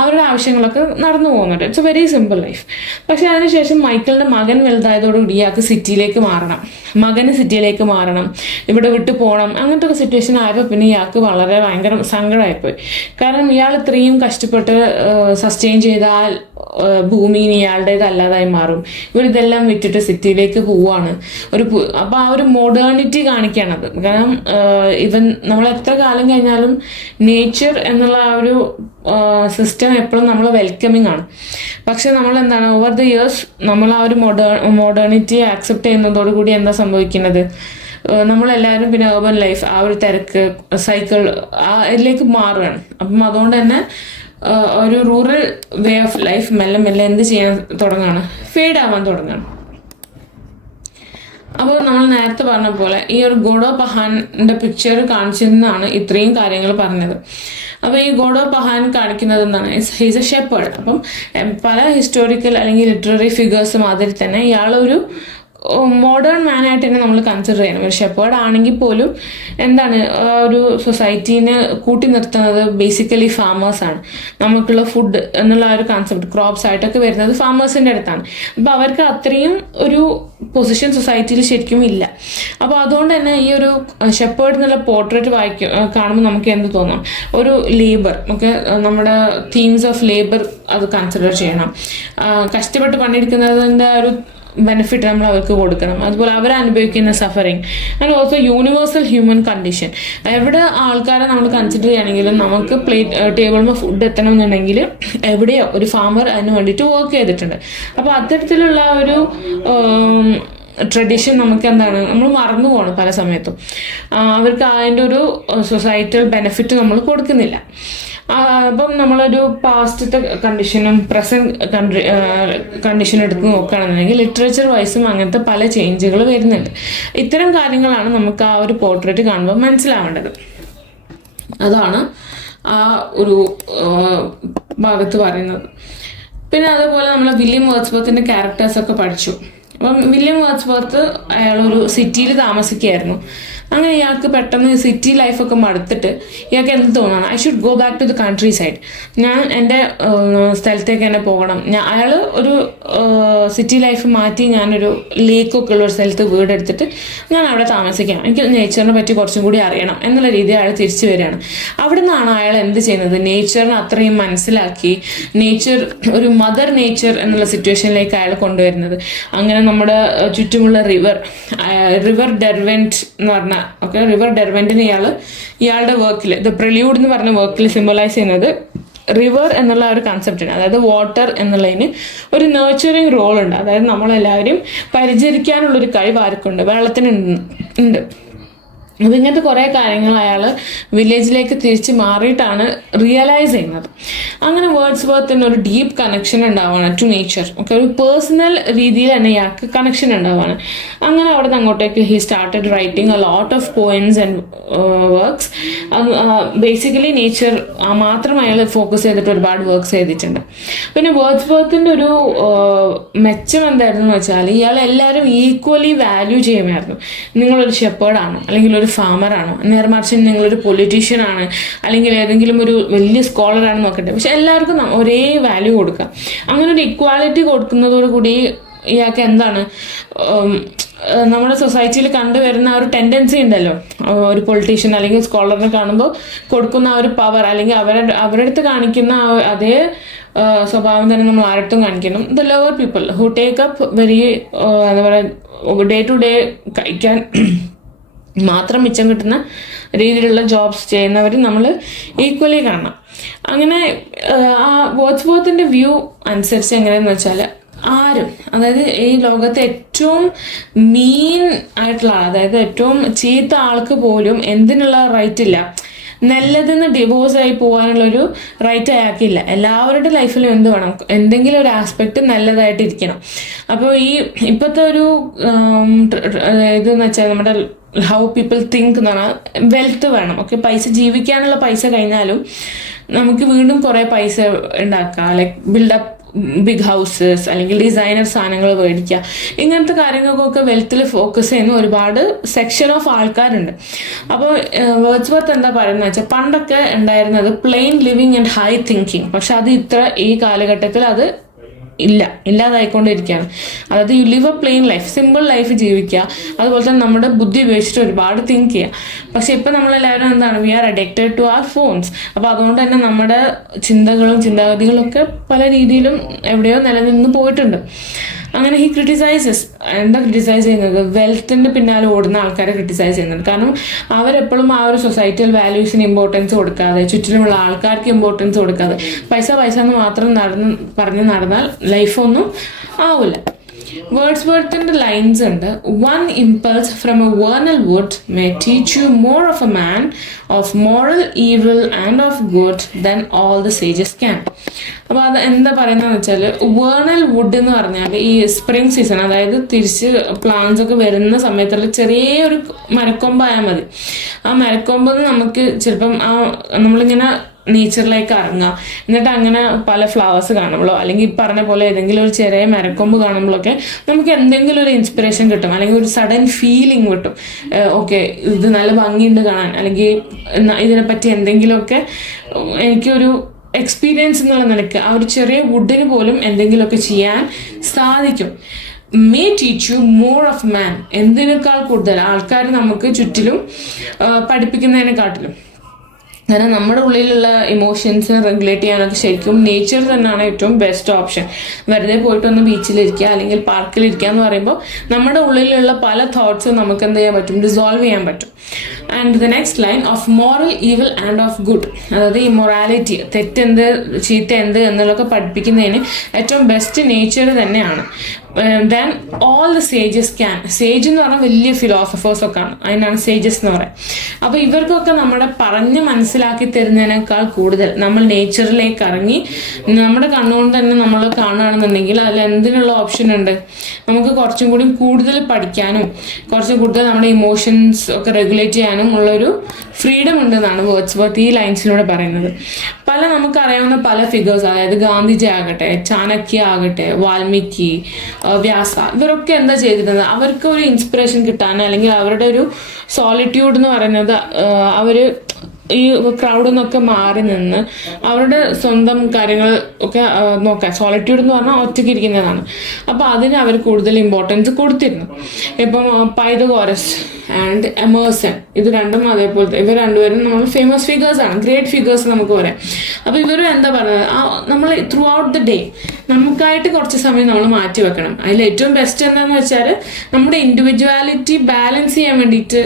അവരുടെ ആവശ്യങ്ങളൊക്കെ നടന്നു പോകുന്നുണ്ട്. It's A very simple life. പക്ഷെ അതിനുശേഷം മൈക്കിളിൻ്റെ മകൻ വലുതായതോടുകൂടി ഇയാൾക്ക് സിറ്റിയിലേക്ക് മാറണം, മകന് സിറ്റിയിലേക്ക് മാറണം, ഇവിടെ വിട്ടു പോകണം. അങ്ങനത്തെ ഒരു സിറ്റുവേഷൻ ആയപ്പോൾ പിന്നെ ഇയാൾക്ക് ഭയങ്കര സങ്കടമായിപ്പോയി. കാരണം ഇയാൾ ഇത്രയും കഷ്ടപ്പെട്ട് സസ്റ്റെയിൻ ചെയ്താൽ ഭൂമി ഇയാളുടേതല്ലാതായി മാറും. ഇവരിതെല്ലാം വിറ്റിട്ട് സിറ്റിയിലേക്ക് പോവാണ്. അപ്പോൾ ആ ഒരു ഒരു മോഡേണിറ്റി കാണിക്കുകയാണത്. കാരണം ഇവൻ നമ്മൾ എത്ര കാലം കഴിഞ്ഞാലും നേച്ചർ എന്നുള്ള ആ ഒരു സിസ്റ്റം എപ്പോഴും നമ്മൾ വെൽക്കമിങ് ആണ്. പക്ഷെ നമ്മൾ എന്താണ് ഓവർ ദ ഇയേഴ്സ് നമ്മൾ ആ ഒരു മോഡേണിറ്റിയെ ആക്സെപ്റ്റ് ചെയ്യുന്നതോടുകൂടി എന്താ സംഭവിക്കുന്നത്, നമ്മളെല്ലാവരും പിന്നെ urban ലൈഫ്, ആ ഒരു തിരക്ക്, സൈക്കിൾ ഇതിലേക്ക് മാറുകയാണ്. അപ്പം അതുകൊണ്ട് തന്നെ ഒരു റൂറൽ വേ ഓഫ് ലൈഫ് മെല്ലെ മെല്ലെ എന്ത് ചെയ്യാൻ തുടങ്ങുകയാണ്, ഫെയ്ഡ് ആവാൻ തുടങ്ങുകയാണ്. അപ്പോൾ നമ്മൾ നേരത്തെ പറഞ്ഞ പോലെ ഈ ഒരു ഗോഡോ പഹാൻ്റെ പിക്ചർ കാണിച്ചിരുന്നാണ് ഇത്രയും കാര്യങ്ങൾ പറഞ്ഞത്. അപ്പോൾ ഈ ഗോഡോ പഹാൻ കാണിക്കുന്നത് എന്താണ്, ഹീസ് എ ഷെപ്പേർഡ്. അപ്പം പല ഹിസ്റ്റോറിക്കൽ അല്ലെങ്കിൽ ലിറ്റററി ഫിഗേഴ്സ് മാതിരി തന്നെ ഇയാളൊരു മോഡേൺ മാനായിട്ട് തന്നെ നമ്മൾ കൺസിഡർ ചെയ്യണം. ഒരു ഷെപ്പേർഡ് ആണെങ്കിൽ പോലും എന്താണ് ഒരു സൊസൈറ്റീനെ കൂട്ടി നിർത്തുന്നത് ബേസിക്കലി ഫാമേഴ്സാണ്. നമുക്കുള്ള ഫുഡ് എന്നുള്ള ആ ഒരു കോൺസെപ്റ്റ് ക്രോപ്സ് ആയിട്ടൊക്കെ വരുന്നത് ഫാമേഴ്സിൻ്റെ അടുത്താണ്. അപ്പോൾ അവർക്ക് അത്രയും ഒരു പൊസിഷൻ സൊസൈറ്റിയിൽ ശരിക്കും ഇല്ല. അപ്പോൾ അതുകൊണ്ട് തന്നെ ഈ ഒരു ഷെപ്പേർഡ് എന്നുള്ള പോർട്രേറ്റ് കാണുമ്പോൾ നമുക്ക് എന്ത് തോന്നും, ഒരു ലേബർ ഒക്കെ നമ്മുടെ തീംസ് ഓഫ് ലേബർ അത് കൺസിഡർ ചെയ്യണം. കഷ്ടപ്പെട്ട് പണിയെടുക്കുന്നതിൻ്റെ ഒരു ബെനിഫിറ്റ് നമ്മൾ അവർക്ക് കൊടുക്കണം. അതുപോലെ അവർ അനുഭവിക്കുന്ന suffering and also universal human condition. എവിടെ ആൾക്കാരെ നമ്മൾ കൺസിഡർ ചെയ്യുകയാണെങ്കിലും നമുക്ക് ടേബിളിൽ ഫുഡ് എത്തണമെന്നുണ്ടെങ്കിൽ എവിടെയോ ഒരു ഫാമർ അതിന് വേണ്ടിയിട്ട് വർക്ക് ചെയ്തിട്ടുണ്ട്. അപ്പോൾ അത്തരത്തിലുള്ള ഒരു ട്രഡീഷൻ നമുക്ക് എന്താണ് നമ്മൾ മറന്നു പോകണം പല സമയത്തും. അവർക്ക് അതിൻ്റെ ഒരു സൊസൈറ്റൽ ബെനിഫിറ്റ് നമ്മൾ കൊടുക്കുന്നില്ല. അപ്പം നമ്മളൊരു പാസ്റ്റത്തെ കണ്ടീഷനും പ്രസൻറ്റ് കണ്ടീഷനും എടുത്ത് നോക്കുകയാണെന്നുണ്ടെങ്കിൽ ലിറ്ററേച്ചർ വൈസും അങ്ങനത്തെ പല ചേഞ്ചുകൾ വരുന്നുണ്ട്. ഇത്തരം കാര്യങ്ങളാണ് നമുക്ക് ആ ഒരു പോർട്രേറ്റ് കാണുമ്പോൾ മനസ്സിലാവേണ്ടത്. അതാണ് ആ ഒരു ഭാഗത്ത് പറയുന്നത്. പിന്നെ അതുപോലെ നമ്മൾ വില്യം വേർഡ്സ്വർത്തിന്റെ ക്യാരക്ടേഴ്സൊക്കെ പഠിച്ചു. അപ്പം വില്യം വേർഡ്സ്വർത്ത് അയാളൊരു സിറ്റിയിൽ താമസിക്കുകയായിരുന്നു. അങ്ങനെ ഇയാൾക്ക് പെട്ടെന്ന് സിറ്റി ലൈഫൊക്കെ മടുത്തിട്ട് ഇയാൾക്ക് എന്ത് തോന്നണം, I should go back to the countryside, ഞാൻ എൻ്റെ സ്ഥലത്തേക്ക് തന്നെ പോകണം. അയാൾ ഒരു സിറ്റി ലൈഫ് മാറ്റി ഞാനൊരു ലേക്കൊക്കെ ഉള്ള ഒരു സ്ഥലത്ത് വീടെടുത്തിട്ട് ഞാൻ അവിടെ താമസിക്കാം, എനിക്ക് നേച്ചറിനെ പറ്റി കുറച്ചും കൂടി അറിയണം എന്നുള്ള രീതിയിൽ അയാൾ തിരിച്ചു വരികയാണ്. അവിടെ നിന്നാണ് അയാൾ എന്ത് ചെയ്യുന്നത്, നേച്ചറിനെ അത്രയും മനസ്സിലാക്കി നേച്ചർ ഒരു മദർ നേച്ചർ എന്നുള്ള സിറ്റുവേഷനിലേക്ക് അയാൾ കൊണ്ടുവരുന്നത്. അങ്ങനെ നമ്മുടെ ചുറ്റുമുള്ള റിവർ ഡെർവെന്റ് എന്ന് പറഞ്ഞ റിവർ ഡെർവെന്റിന് ഇയാളുടെ വർക്കിൽ ദ പ്രില്യൂഡ് എന്ന് പറഞ്ഞ വർക്കിൽ സിംബലൈസ് ചെയ്യുന്നത് റിവർ എന്നുള്ള ഒരു കൺസെപ്റ്റാണ്. അതായത് വാട്ടർ എന്നുള്ളതിന് ഒരു നേർച്ചറിങ് റോൾ ഉണ്ട്. അതായത് നമ്മളെല്ലാവരും പരിചരിക്കാനുള്ളൊരു കഴിവ് ആർക്കുണ്ട്, വെള്ളത്തിന് ഉണ്ട്. അപ്പം ഇങ്ങനത്തെ കുറേ കാര്യങ്ങൾ അയാൾ വില്ലേജിലേക്ക് തിരിച്ച് മാറിയിട്ടാണ് റിയലൈസ് ചെയ്യുന്നത്. അങ്ങനെ വേർഡ്സ്വർത്തിന് ഒരു ഡീപ്പ് കണക്ഷൻ ഉണ്ടാവുകയാണ് ടു നേച്ചർ. ഓക്കെ, ഒരു പേഴ്സണൽ രീതിയിൽ തന്നെ ഇയാൾക്ക് കണക്ഷൻ ഉണ്ടാവുകയാണ്. അങ്ങനെ അവിടെ നിന്ന് അങ്ങോട്ടേക്ക് he started writing a lot of poems and works. Basically nature മാത്രം അയാൾ ഫോക്കസ് ചെയ്തിട്ട് ഒരുപാട് വർക്ക്സ് ചെയ്തിട്ടുണ്ട്. പിന്നെ വേർഡ്സ്വർത്തിൻ്റെ ഒരു മെച്ചം എന്തായിരുന്നു എന്ന് വെച്ചാൽ ഇയാൾ എല്ലാവരും ഈക്വലി വാല്യൂ ചെയ്യുമായിരുന്നു. നിങ്ങളൊരു ഷെപ്പേർഡാണോ അല്ലെങ്കിൽ ഒരു ഫാമറാണോ, നേർമറിച്ച് നിങ്ങളൊരു പൊളിറ്റീഷ്യനാണ് അല്ലെങ്കിൽ ഏതെങ്കിലും ഒരു വലിയ സ്കോളറാണെന്ന് നോക്കട്ടെ, പക്ഷെ എല്ലാവർക്കും ഒരേ വാല്യൂ കൊടുക്കാം. അങ്ങനെ ഒരു ഇക്വാലിറ്റി കൊടുക്കുന്നതോടുകൂടി ഇയാൾക്ക് എന്താണ് നമ്മുടെ സൊസൈറ്റിയിൽ കണ്ടുവരുന്ന ആ ഒരു ടെൻഡൻസി ഉണ്ടല്ലോ, ഒരു പൊളിറ്റീഷ്യൻ അല്ലെങ്കിൽ സ്കോളറിനെ കാണുമ്പോൾ കൊടുക്കുന്ന ആ ഒരു പവർ അല്ലെങ്കിൽ അവരുടെ അടുത്ത് കാണിക്കുന്ന അതേ സ്വഭാവം തന്നെ നമ്മൾ ആരടുത്തും കാണിക്കണം. The lower people who take up very എന്താ പറയുക ഡേ ടു ഡേ കഴിക്കാൻ മാത്രം മിച്ചം കിട്ടുന്ന രീതിയിലുള്ള ജോബ്സ് ചെയ്യുന്നവർ നമ്മൾ ഈക്വലി കാണണം. അങ്ങനെ ആ വേർഡ്സ്വർത്തിന്റെ വ്യൂ അനുസരിച്ച് എങ്ങനെയാന്ന് വെച്ചാൽ ആരും, അതായത് ഈ ലോകത്തെ ഏറ്റവും മീൻ ആയിട്ടുള്ള ആൾ, അതായത് ഏറ്റവും ചീത്ത ആൾക്ക് പോലും എന്തിനുള്ള റൈറ്റ് ഇല്ല, നല്ലതെന്ന് ഡിവോഴ്സ് ആയി പോകാനുള്ളൊരു റൈറ്റ് അയാൾക്കില്ല. എല്ലാവരുടെ ലൈഫിലും എന്ത് വേണം, എന്തെങ്കിലും ഒരു ആസ്പെക്ട് നല്ലതായിട്ട് ഇരിക്കണം. അപ്പോൾ ഈ ഇപ്പോഴത്തെ ഒരു ഇതെന്ന് വെച്ചാൽ നമ്മുടെ ഹൗ പീപ്പിൾ തിങ്ക് എന്ന് പറഞ്ഞാൽ വെൽത്ത് വേണം. ഓക്കെ, പൈസ ജീവിക്കാനുള്ള പൈസ കഴിഞ്ഞാലും നമുക്ക് വീണ്ടും കുറേ പൈസ ഉണ്ടാക്കാം, ലൈക്ക് ബിൽഡപ്പ് ബിഗ് ഹൗസസ് അല്ലെങ്കിൽ ഡിസൈനർ സാധനങ്ങൾ മേടിക്കുക, ഇങ്ങനത്തെ കാര്യങ്ങൾക്കൊക്കെ വെൽത്തിൽ ഫോക്കസ് ചെയ്യുന്ന ഒരുപാട് സെക്ഷൻ ഓഫ് ആൾക്കാരുണ്ട്. അപ്പോൾ വേർഡ്സ്വർത്ത് എന്താ പറയുന്നത് വെച്ചാൽ പണ്ടൊക്കെ ഉണ്ടായിരുന്നത് plain living and high thinking, പക്ഷെ അത് ഈ കാലഘട്ടത്തിൽ അത് ഇല്ലാതായിക്കൊണ്ടിരിക്കുകയാണ്. അതായത് you live a plain life, simple life ജീവിക്കുക, അതുപോലെ തന്നെ നമ്മുടെ ബുദ്ധി ഉപയോഗിച്ചിട്ട് ഒരുപാട് തിങ്ക് ചെയ്യുക. പക്ഷെ ഇപ്പം നമ്മളെല്ലാവരും എന്താണ്, we are addicted to our phones. അപ്പോൾ അതുകൊണ്ട് തന്നെ നമ്മുടെ ചിന്തകളും ചിന്താഗതികളൊക്കെ പല രീതിയിലും എവിടെയോ നിലനിന്ന് പോയിട്ടുണ്ട്. അങ്ങനെ ഹി ക്രിട്ടിസൈസസ്. എന്താ ക്രിട്ടിസൈസ് ചെയ്യുന്നത്? വെൽത്തിന്റെ പിന്നാലെ ഓടുന്ന ആൾക്കാരെ ക്രിട്ടിസൈസ് ചെയ്യുന്നുണ്ട്. കാരണം അവരെപ്പോഴും ആ ഒരു സൊസൈറ്റൽ വാല്യൂസിന് ഇമ്പോർട്ടൻസ് കൊടുക്കാതെ, ചുറ്റിലുമുള്ള ആൾക്കാർക്ക് ഇമ്പോർട്ടൻസ് കൊടുക്കാതെ, പൈസ പൈസ എന്ന് മാത്രം പറഞ്ഞ് നടന്നാൽ ലൈഫൊന്നും ആവില്ല. വേർഡ്സ്വർത്തിന്റെ ലൈൻസ് ഉണ്ട്. One impulse from a vernal wood may teach you more of a man of moral evil and of good than all the sages can. അപ്പോൾ അത് എന്താ പറയുന്നതെന്ന് വെച്ചാൽ, വേർണൽ വുഡ് എന്ന് പറഞ്ഞാൽ ഈ സ്പ്രിംഗ് സീസൺ, അതായത് തിരിച്ച് പ്ലാന്റ്സ് ഒക്കെ വരുന്ന സമയത്തുള്ള ചെറിയൊരു മരക്കൊമ്പായാൽ മതി. ആ മരക്കൊമ്പ് നമുക്ക് ചിലപ്പം നമ്മളിങ്ങനെ നേച്ചറിലേക്ക് ഇറങ്ങുക, എന്നിട്ട് അങ്ങനെ പല ഫ്ലവേഴ്സ് കാണുമ്പോഴോ അല്ലെങ്കിൽ ഈ പറഞ്ഞ പോലെ ഏതെങ്കിലും ഒരു ചെറിയ മരക്കൊമ്പ് കാണുമ്പോഴൊക്കെ നമുക്ക് എന്തെങ്കിലും ഒരു ഇൻസ്പിറേഷൻ കിട്ടും, അല്ലെങ്കിൽ ഒരു സഡൻ ഫീലിംഗ് കിട്ടും. ഓക്കെ, ഇത് നല്ല ഭംഗിയുണ്ട് കാണാൻ, അല്ലെങ്കിൽ ഇതിനെപ്പറ്റി എന്തെങ്കിലുമൊക്കെ എനിക്കൊരു എക്സ്പീരിയൻസ് എന്നുള്ള നിലയ്ക്ക് ആ ഒരു ചെറിയ വുഡിന് പോലും എന്തെങ്കിലുമൊക്കെ ചെയ്യാൻ സാധിക്കും. May teach you more of man, എന്തിനേക്കാൾ കൂടുതൽ ആൾക്കാർ നമുക്ക് ചുറ്റിലും പഠിപ്പിക്കുന്നതിനെക്കാട്ടിലും. കാരണം നമ്മുടെ ഉള്ളിലുള്ള ഇമോഷൻസ് റെഗുലേറ്റ് ചെയ്യാനൊക്കെ ശരിക്കും നേച്ചർ തന്നെയാണ് ഏറ്റവും ബെസ്റ്റ് ഓപ്ഷൻ. വെറുതെ പോയിട്ടൊന്ന് ബീച്ചിലിരിക്കുക അല്ലെങ്കിൽ പാർക്കിലിരിക്കുക എന്ന് പറയുമ്പോൾ നമ്മുടെ ഉള്ളിലുള്ള പല തോട്ട്സും നമുക്ക് എന്ത് ചെയ്യാൻ പറ്റും? ഡിസോൾവ് ചെയ്യാൻ പറ്റും. And the next line, of moral evil and of good, അതായത് ഈ മൊറാലിറ്റി, തെറ്റെന്ത് ചീത്ത എന്ത് എന്നുള്ളതൊക്കെ പഠിപ്പിക്കുന്നതിന് ഏറ്റവും ബെസ്റ്റ് നേച്ചർ തന്നെയാണ്. Then all the sages can. Sage എന്ന് പറഞ്ഞാൽ വലിയ ഫിലോസഫേഴ്സ് ഒക്കെ ആണ്, അതിനാണ് സേജസ് എന്ന് പറയുന്നത്. അപ്പോൾ ഇവർക്കൊക്കെ നമ്മുടെ പറഞ്ഞ് മനസ്സിലാക്കി തരുന്നതിനേക്കാൾ കൂടുതൽ നമ്മൾ നേച്ചറിലേക്ക് ഇറങ്ങി നമ്മുടെ കണ്ണുകൊണ്ട് തന്നെ നമ്മൾ കാണുകയാണെന്നുണ്ടെങ്കിൽ അതിൽ എന്തിനുള്ള ഓപ്ഷൻ ഉണ്ട്? നമുക്ക് കുറച്ചും കൂടി കൂടുതൽ പഠിക്കാനും കുറച്ചും കൂടുതൽ നമ്മുടെ ഇമോഷൻസ് ഒക്കെ റെഗുലേറ്റ് ചെയ്യാനും ഉള്ളൊരു ഫ്രീഡം ഉണ്ടെന്നാണ് വേർഡ്സ്വർത്ത് ഈ ലൈൻസിലൂടെ പറയുന്നത്. നമുക്കറിയാവുന്ന പല ഫിഗേഴ്സ്, അതായത് ഗാന്ധിജി ആകട്ടെ, ചാണക്യ ആകട്ടെ, വാൽമീകി, വ്യാസ, ഇവരൊക്കെ എന്താ ചെയ്തിരുന്നത്? അവർക്ക് ഒരു ഇൻസ്പിറേഷൻ കിട്ടാൻ, അല്ലെങ്കിൽ അവരുടെ ഒരു സോളിറ്റ്യൂഡ് എന്ന് പറയുന്നത് അവര് ഈ ക്രൗഡിൽ നിന്നൊക്കെ മാറി നിന്ന് അവരുടെ സ്വന്തം കാര്യങ്ങൾ ഒക്കെ നോക്കാൻ. സോളിറ്റ്യൂഡ് എന്ന് പറഞ്ഞാൽ ഒറ്റയ്ക്ക് ഇരിക്കുന്നതാണ്. അപ്പോൾ അതിന് അവർ കൂടുതൽ ഇമ്പോർട്ടൻസ് കൊടുത്തിരുന്നു. ഇപ്പം പൈതഗോറസ് ആൻഡ് എമേഴ്സൺ, ഇത് രണ്ടും അതേപോലത്തെ, ഇവർ രണ്ടുപേരും നമ്മൾ ഫേമസ് ഫിഗേഴ്സാണ്, ഗ്രേറ്റ് ഫിഗേഴ്സ് നമുക്ക് പറയാം. അപ്പോൾ ഇവരും എന്താ പറയുന്നത്, നമ്മൾ ത്രൂ ഔട്ട് ദ ഡേ നമുക്കായിട്ട് കുറച്ച് സമയം നമ്മൾ മാറ്റി വെക്കണം. അതിൽ ഏറ്റവും ബെസ്റ്റ് എന്താണെന്ന് വെച്ചാൽ നമ്മുടെ ഇൻഡിവിജ്വാലിറ്റി ബാലൻസ് ചെയ്യാൻ വേണ്ടിയിട്ട്,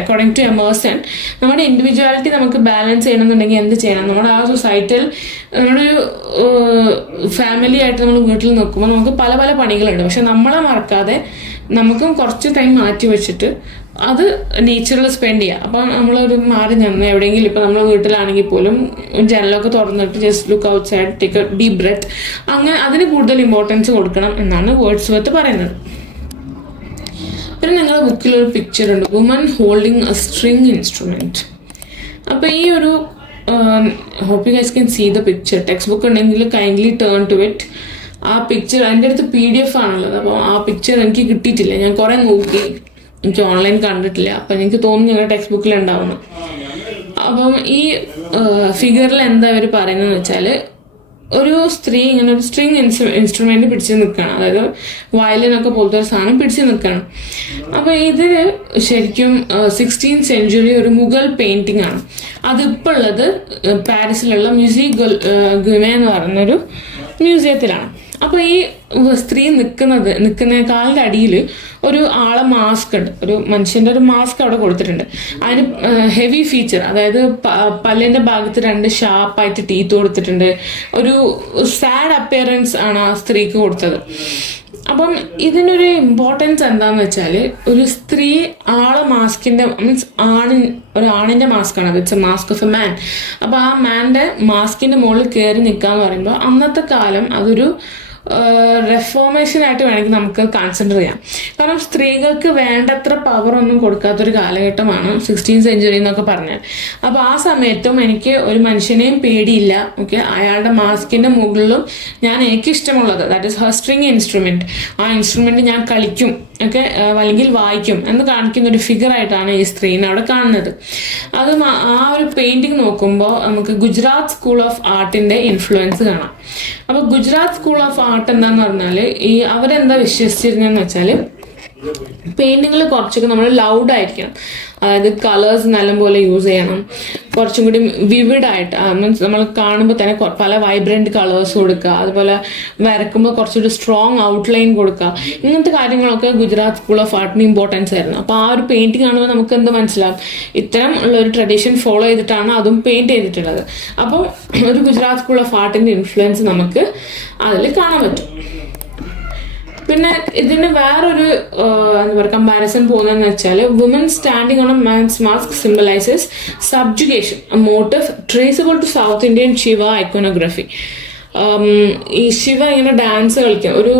അക്കോർഡിംഗ് ടു എമേഴ്സൺ, നമ്മുടെ ഇൻഡിവിജ്വാലിറ്റി നമുക്ക് ബാലൻസ് ചെയ്യണമെന്നുണ്ടെങ്കിൽ എന്ത് ചെയ്യണം? നമ്മുടെ ആ സൊസൈറ്റിയിൽ നമ്മുടെ ഒരു ഫാമിലി ആയിട്ട് നമ്മൾ വീട്ടിൽ നിൽക്കുമ്പോൾ നമുക്ക് പല പല പണികളുണ്ട്. പക്ഷെ നമ്മളെ മറക്കാതെ നമുക്കും കുറച്ച് ടൈം മാറ്റി വെച്ചിട്ട് അത് നേച്ചറിൽ സ്പെൻഡ് ചെയ്യുക. അപ്പം നമ്മളൊരു മാറി നിന്ന് എവിടെയെങ്കിലും, ഇപ്പം നമ്മൾ വീട്ടിലാണെങ്കിൽ പോലും ജനലൊക്കെ തുറന്നിട്ട് just look outside, take a deep breath, അങ്ങനെ അതിന് കൂടുതൽ ഇമ്പോർട്ടൻസ് കൊടുക്കണം എന്നാണ് വേർഡ്സ്വർത്ത് പറയുന്നത്. പിന്നെ നിങ്ങളുടെ ബുക്കിലൊരു പിക്ചർ ഉണ്ട്, woman holding a string instrument. അപ്പോൾ ഈ ഒരു hope you guys can see the picture. Textbook ഉണ്ടെങ്കിൽ കൈൻഡ്ലി ടേൺ ടു ഇറ്റ്. ആ പിക്ചർ എൻ്റെ അടുത്ത് PDF ആണുള്ളത്. അപ്പോൾ ആ പിക്ചർ എനിക്ക് കിട്ടിയിട്ടില്ല, ഞാൻ കുറേ നോക്കി, എനിക്ക് ഓൺലൈൻ കണ്ടിട്ടില്ല. അപ്പം എനിക്ക് തോന്നുന്നു ഞങ്ങളുടെ ടെക്സ്റ്റ് ബുക്കിൽ ഉണ്ടാവുന്നു. അപ്പം ഈ ഫിഗറിൽ എന്താ അവർ പറയുന്നതെന്ന് വെച്ചാൽ, ഒരു സ്ത്രീ ഇങ്ങനെ ഒരു സ്ട്രിങ് ഇൻസ്ട്രുമെന്റ് പിടിച്ച് നിൽക്കുകയാണ്, അതായത് വയലിനൊക്കെ പോലത്തെ ഒരു സാധനം പിടിച്ച് നിൽക്കുകയാണ്. അപ്പോൾ ഇത് ശരിക്കും 16th സെഞ്ച്വറി ഒരു മുഗൾ പെയിന്റിംഗ് ആണ്. അതിപ്പോൾ ഉള്ളത് പാരീസിലുള്ള മ്യൂസിയം ഗുമേ എന്ന് പറയുന്നൊരു മ്യൂസിയത്തിലാണ്. അപ്പോൾ ഈ സ്ത്രീ നിൽക്കുന്നേക്കാളിൻ്റെ അടിയിൽ ഒരു ആളെ മാസ്ക് ഉണ്ട്, ഒരു മനുഷ്യൻ്റെ ഒരു മാസ്ക് അവിടെ കൊടുത്തിട്ടുണ്ട്. അതിന് ഹെവി ഫീച്ചർ, അതായത് പല്ലിൻ്റെ ഭാഗത്ത് 2 ഷാർപ്പായിട്ട് ടീത്ത് കൊടുത്തിട്ടുണ്ട്. ഒരു സാഡ് അപ്പിയറൻസ് ആണ് ആ സ്ത്രീക്ക് കൊടുത്തത്. അപ്പം ഇതിനൊരു ഇമ്പോർട്ടൻസ് എന്താന്ന് വെച്ചാൽ, ഒരു സ്ത്രീ ആളെ മാസ്കിൻ്റെ മീൻസ് ഒരു ആണിൻ്റെ മാസ്കാണ് അത്, it's A mask of a മാൻ. അപ്പോൾ ആ മാൻ്റെ മാസ്കിൻ്റെ മുകളിൽ കയറി നിൽക്കാന്ന് പറയുമ്പോൾ അന്നത്തെ കാലം അതൊരു റെഫോർമേഷനായിട്ട് വേണമെങ്കിൽ നമുക്ക് കൺസിഡർ ചെയ്യാം. കാരണം സ്ത്രീകൾക്ക് വേണ്ടത്ര പവറൊന്നും കൊടുക്കാത്തൊരു കാലഘട്ടമാണ് 16th സെഞ്ച്വറി എന്നൊക്കെ പറഞ്ഞാൽ. അപ്പോൾ ആ സമയത്തും എനിക്ക് ഒരു മനുഷ്യനെയും പേടിയില്ല. ഓക്കെ, അയാളുടെ മാസ്കിൻ്റെ മുകളിലും എനിക്കിഷ്ടമുള്ളത്, that is her string instrument, ആ ഇൻസ്ട്രുമെൻറ്റ് ഞാൻ കളിക്കും, ഒക്കെ അല്ലെങ്കിൽ വായിക്കും എന്ന് കാണിക്കുന്ന ഒരു ഫിഗറായിട്ടാണ് ഈ സ്ത്രീനെ അവിടെ കാണുന്നത്. അത് ആ ഒരു പെയിൻറ്റിങ് നോക്കുമ്പോൾ നമുക്ക് ഗുജറാത്ത് സ്കൂൾ ഓഫ് ആർട്ടിൻ്റെ ഇൻഫ്ലുവൻസ് കാണാം. അപ്പോൾ ഗുജറാത്ത് സ്കൂൾ ഓഫ് ആർട്ട് എന്താന്ന് പറഞ്ഞാൽ, അവരെന്താ വിശ്വസിച്ചിരുന്നതെന്ന് വെച്ചാൽ, പെയിന്റിങ്ങിൽ കുറച്ചൊക്കെ നമ്മൾ ലൗഡ് ആയിരിക്കണം, അതായത് കളേഴ്സ് നല്ലപോലെ യൂസ് ചെയ്യണം, കുറച്ചും കൂടി വിവിഡായിട്ട് മീൻസ് നമ്മൾ കാണുമ്പോൾ തന്നെ പല വൈബ്രൻറ്റ് കളേഴ്സ് കൊടുക്കുക, അതുപോലെ വരക്കുമ്പോൾ കുറച്ചുകൂടി സ്ട്രോങ് ഔട്ട്ലൈൻ കൊടുക്കുക. ഇങ്ങനത്തെ കാര്യങ്ങളൊക്കെ ഗുജറാത്ത് സ്കൂൾ ഓഫ് ആർട്ടിന് ഇമ്പോർട്ടൻസ് ആയിരുന്നു. അപ്പോൾ ആ ഒരു പെയിന്റിങ് കാണുമ്പോൾ നമുക്ക് എന്ത് മനസ്സിലാവും, ഇത്തരം ഉള്ള ഒരു ട്രഡീഷൻ ഫോളോ ചെയ്തിട്ടാണ് അതും പെയിന്റ് ചെയ്തിട്ടുള്ളത്. അപ്പോൾ ഒരു ഗുജറാത്ത് സ്കൂൾ ഓഫ് ആർട്ടിൻ്റെ ഇൻഫ്ലുവൻസ് നമുക്ക് അതിൽ കാണാൻ പറ്റും. പിന്നെ ഇതിന് വേറൊരു എന്താ പറയുക കമ്പാരിസൺ പോകുന്നതെന്ന് വെച്ചാൽ, woman standing on a man's mask symbolises subjugation, a motif traceable to South Indian Shiva iconography. ഈ ശിവ ഇങ്ങനെ ഡാൻസ് കളിക്കുക, ഒരു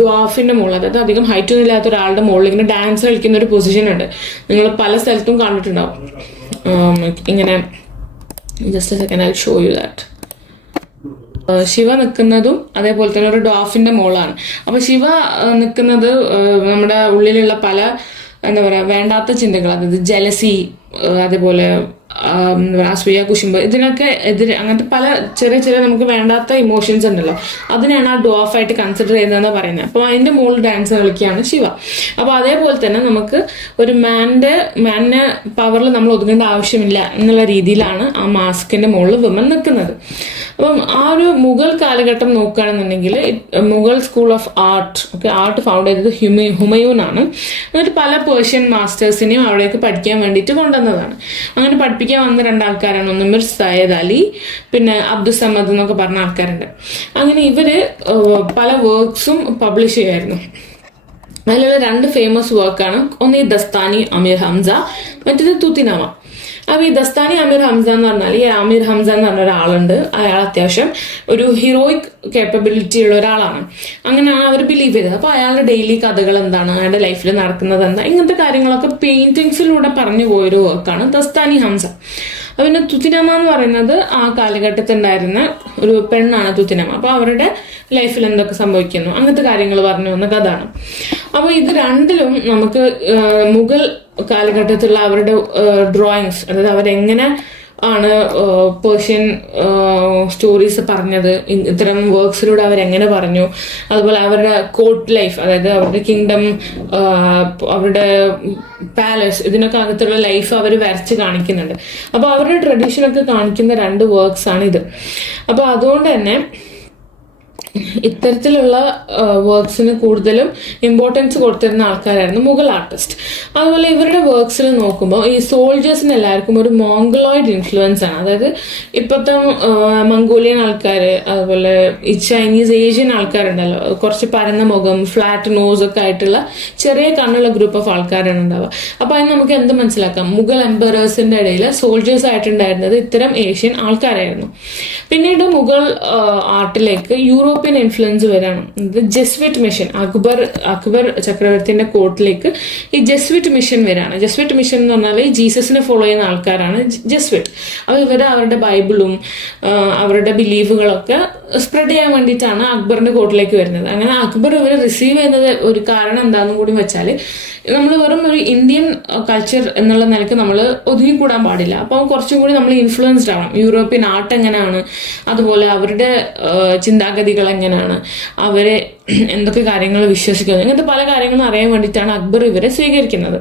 ഡ്വാഫിന്റെ മുകളിൽ, അതായത് അധികം ഹൈറ്റ് ഒന്നും ഇല്ലാത്ത ഒരാളുടെ മുകളിൽ ഇങ്ങനെ ഡാൻസ് കളിക്കുന്ന ഒരു പൊസിഷൻ ഉണ്ട്. നിങ്ങൾ പല സ്ഥലത്തും കണ്ടിട്ടുണ്ടാവും. ഇങ്ങനെ just second I show you that. Shiva നിൽക്കുന്നതും അതേപോലെ തന്നെ ഒരു ഡോഫിന്റെ മോളാണ്. അപ്പൊ ശിവ നിൽക്കുന്നത് നമ്മുടെ ഉള്ളിലുള്ള പല എന്താ പറയാ വേണ്ടാത്ത ചിന്തകൾ, അതായത് ജലസി, അതേപോലെ എന്താ പറയുക അസൂയ, കുശുമ്പ്, ഇതിനൊക്കെ എതിരെ അങ്ങനത്തെ പല ചെറിയ ചെറിയ നമുക്ക് വേണ്ടാത്ത ഇമോഷൻസ് ഉണ്ടല്ലോ, അതിനാണ് ആ ഡോഫായിട്ട് കൺസിഡർ ചെയ്യുന്നതെന്ന് പറയുന്നത്. അപ്പോൾ അതിന്റെ മുകളിൽ ഡാൻസ് കളിക്കുകയാണ് ശിവ. അപ്പോൾ അതേപോലെ തന്നെ നമുക്ക് ഒരു മാനിനെ പവറിൽ നമ്മൾ ഒതുങ്ങേണ്ട ആവശ്യമില്ല എന്നുള്ള രീതിയിലാണ് ആ മാസ്കിന്റെ മുകളിൽ വിമൻ നിൽക്കുന്നത്. അപ്പം ആ ഒരു മുഗൾ കാലഘട്ടം നോക്കുകയാണെന്നുണ്ടെങ്കിൽ Mughal school of art found ചെയ്തത് ഹുമയൂൺ ആണ്. എന്നിട്ട് പല പേർഷ്യൻ മാസ്റ്റേഴ്സിനെയും അവിടേക്ക് പഠിക്കാൻ വേണ്ടിയിട്ട് കൊണ്ടുവന്നതാണ്. അങ്ങനെ പഠിപ്പിക്കാൻ വന്ന രണ്ടാൾക്കാരാണ്, ഒന്ന് മിർ സയ്യദ് അലി, പിന്നെ അബ്ദുസമദ് എന്നൊക്കെ പറഞ്ഞ ആൾക്കാരുണ്ട്. അങ്ങനെ ഇവര് പല വർക്ക്സും പബ്ലിഷ് ചെയ്യുമായിരുന്നു. അതിലുള്ള 2 ഫേമസ് വർക്കാണ്, ഒന്ന് ഈ ദസ്താനി അമീർ ഹംസ, മറ്റേത് തുത്തിനാമ. അപ്പോൾ ഈ ദസ്താനി അമീർ ഹംസ എന്ന് പറഞ്ഞാൽ, ഈ അമീർ ഹംസ എന്ന് പറഞ്ഞ ഒരാളുണ്ട്, അയാൾ അത്യാവശ്യം ഒരു ഹീറോയിക് കേപ്പബിലിറ്റി ഉള്ള ഒരാളാണ്. അങ്ങനെയാണ് അവർ ബിലീവ് ചെയ്തത്. അപ്പോൾ അയാളുടെ ഡെയിലി കഥകൾ എന്താണ്, അയാളുടെ ലൈഫിൽ നടക്കുന്നത് എന്താ, ഇങ്ങനത്തെ കാര്യങ്ങളൊക്കെ പെയിന്റിങ്സിലൂടെ പറഞ്ഞു പോയൊരു വർക്കാണ് ദസ്താനി ഹംസ. പിന്നെ തുത്തിനമ്മ എന്ന് പറയുന്നത് ആ കാലഘട്ടത്തിൽ ഉണ്ടായിരുന്ന ഒരു പെണ്ണാണ് തുത്തിനമ്മ. അപ്പോൾ അവരുടെ ലൈഫിൽ എന്തൊക്കെ സംഭവിക്കുന്നു അങ്ങനത്തെ കാര്യങ്ങൾ പറഞ്ഞു വന്ന കഥയാണ്. അപ്പോൾ ഇത് രണ്ടിലും നമുക്ക് മുഗൾ കാലഘട്ടത്തിലുള്ള അവരുടെ ഡ്രോയിങ്സ്, അതായത് അവരെങ്ങനെ ആണ് പേർഷ്യൻ സ്റ്റോറീസ് പറഞ്ഞത്, ഇത്തരം വർക്ക്സിലൂടെ അവരെങ്ങനെ പറഞ്ഞു, അതുപോലെ അവരുടെ കോർട്ട് ലൈഫ്, അതായത് അവരുടെ കിങ്ഡം, അവരുടെ പാലസ്, ഇതിനൊക്കെ അകത്തുള്ള ലൈഫ് അവർ വരച്ച് കാണിക്കുന്നുണ്ട്. അപ്പോൾ അവരുടെ ട്രഡീഷനൊക്കെ കാണിക്കുന്ന 2 വർക്ക്സ് ആണ് ഇത്. അപ്പോൾ അതുകൊണ്ട് തന്നെ ഇത്തരത്തിലുള്ള വർക്ക്സിന് കൂടുതലും ഇമ്പോർട്ടൻസ് കൊടുത്തിരുന്ന ആൾക്കാരായിരുന്നു മുഗൾ ആർട്ടിസ്റ്റ്. അതുപോലെ ഇവരുടെ വർക്ക്സിൽ നോക്കുമ്പോൾ ഈ സോൾജേഴ്സിന് എല്ലാവർക്കും ഒരു മോംഗലോയിഡ് ഇൻഫ്ലുവൻസ് ആണ്. അതായത് ഇപ്പോഴത്തെ മംഗോളിയൻ ആൾക്കാർ, അതുപോലെ ഈ ചൈനീസ് ഏഷ്യൻ ആൾക്കാരുണ്ടല്ലോ, കുറച്ച് പരന്ന മുഖം, ഫ്ലാറ്റ് നോസ് ഒക്കെ ആയിട്ടുള്ള ചെറിയ കണ്ണുള്ള ഗ്രൂപ്പ് ഓഫ് ആൾക്കാരാണ് ഉണ്ടാവുക. അപ്പോൾ അതിന് നമുക്ക് എന്ത് മനസ്സിലാക്കാം, മുഗൾ എംപറേഴ്സിന്റെ ഇടയിൽ സോൾജേഴ്സ് ആയിട്ടുണ്ടായിരുന്നത് ഇത്തരം ഏഷ്യൻ ആൾക്കാരായിരുന്നു. പിന്നീട് മുഗൾ ആർട്ടിലേക്ക് യൂറോപ്യൻ ഇൻഫ്ലുവൻസ് വരാണ്. ജെസ്വിറ്റ് മിഷൻ, അക്ബർ ചക്രവർത്തിന്റെ കോർട്ടിലേക്ക് ഈ ജെസ്വിറ്റ് മിഷൻ വരാണ്. ജെസ്വിറ്റ് മിഷൻ എന്ന് പറഞ്ഞാൽ ഈ ജീസസിനെ ഫോളോ ചെയ്യുന്ന ആൾക്കാരാണ് ജെസ്വിറ്റ്. അപ്പോൾ ഇവർ അവരുടെ ബൈബിളും അവരുടെ ബിലീഫുകളൊക്കെ സ്പ്രെഡ് ചെയ്യാൻ വേണ്ടിയിട്ടാണ് അക്ബറിന്റെ കോർട്ടിലേക്ക് വരുന്നത്. അങ്ങനെ അക്ബർ ഇവരെ റിസീവ് ചെയ്യുന്നത് ഒരു കാരണം എന്താണെന്നും കൂടി വെച്ചാൽ, നമ്മൾ വെറും ഒരു ഇന്ത്യൻ കൾച്ചർ എന്നുള്ള നിലയ്ക്ക് നമ്മൾ ഒതുങ്ങിക്കൂടാൻ പാടില്ല. അപ്പം കുറച്ചും കൂടി നമ്മൾ ഇൻഫ്ലുവൻസ്ഡ് ആവണം. യൂറോപ്യൻ ആർട്ട് എങ്ങനെയാണ്, അതുപോലെ അവരുടെ ചിന്താഗതികൾ എങ്ങനെയാണ്, അവരെ എന്തൊക്കെ കാര്യങ്ങൾ വിശ്വസിക്കുന്നത്, ഇങ്ങനത്തെ പല കാര്യങ്ങളും അറിയാൻ വേണ്ടിയിട്ടാണ് അക്ബർ ഇവരെ സ്വീകരിക്കുന്നത്.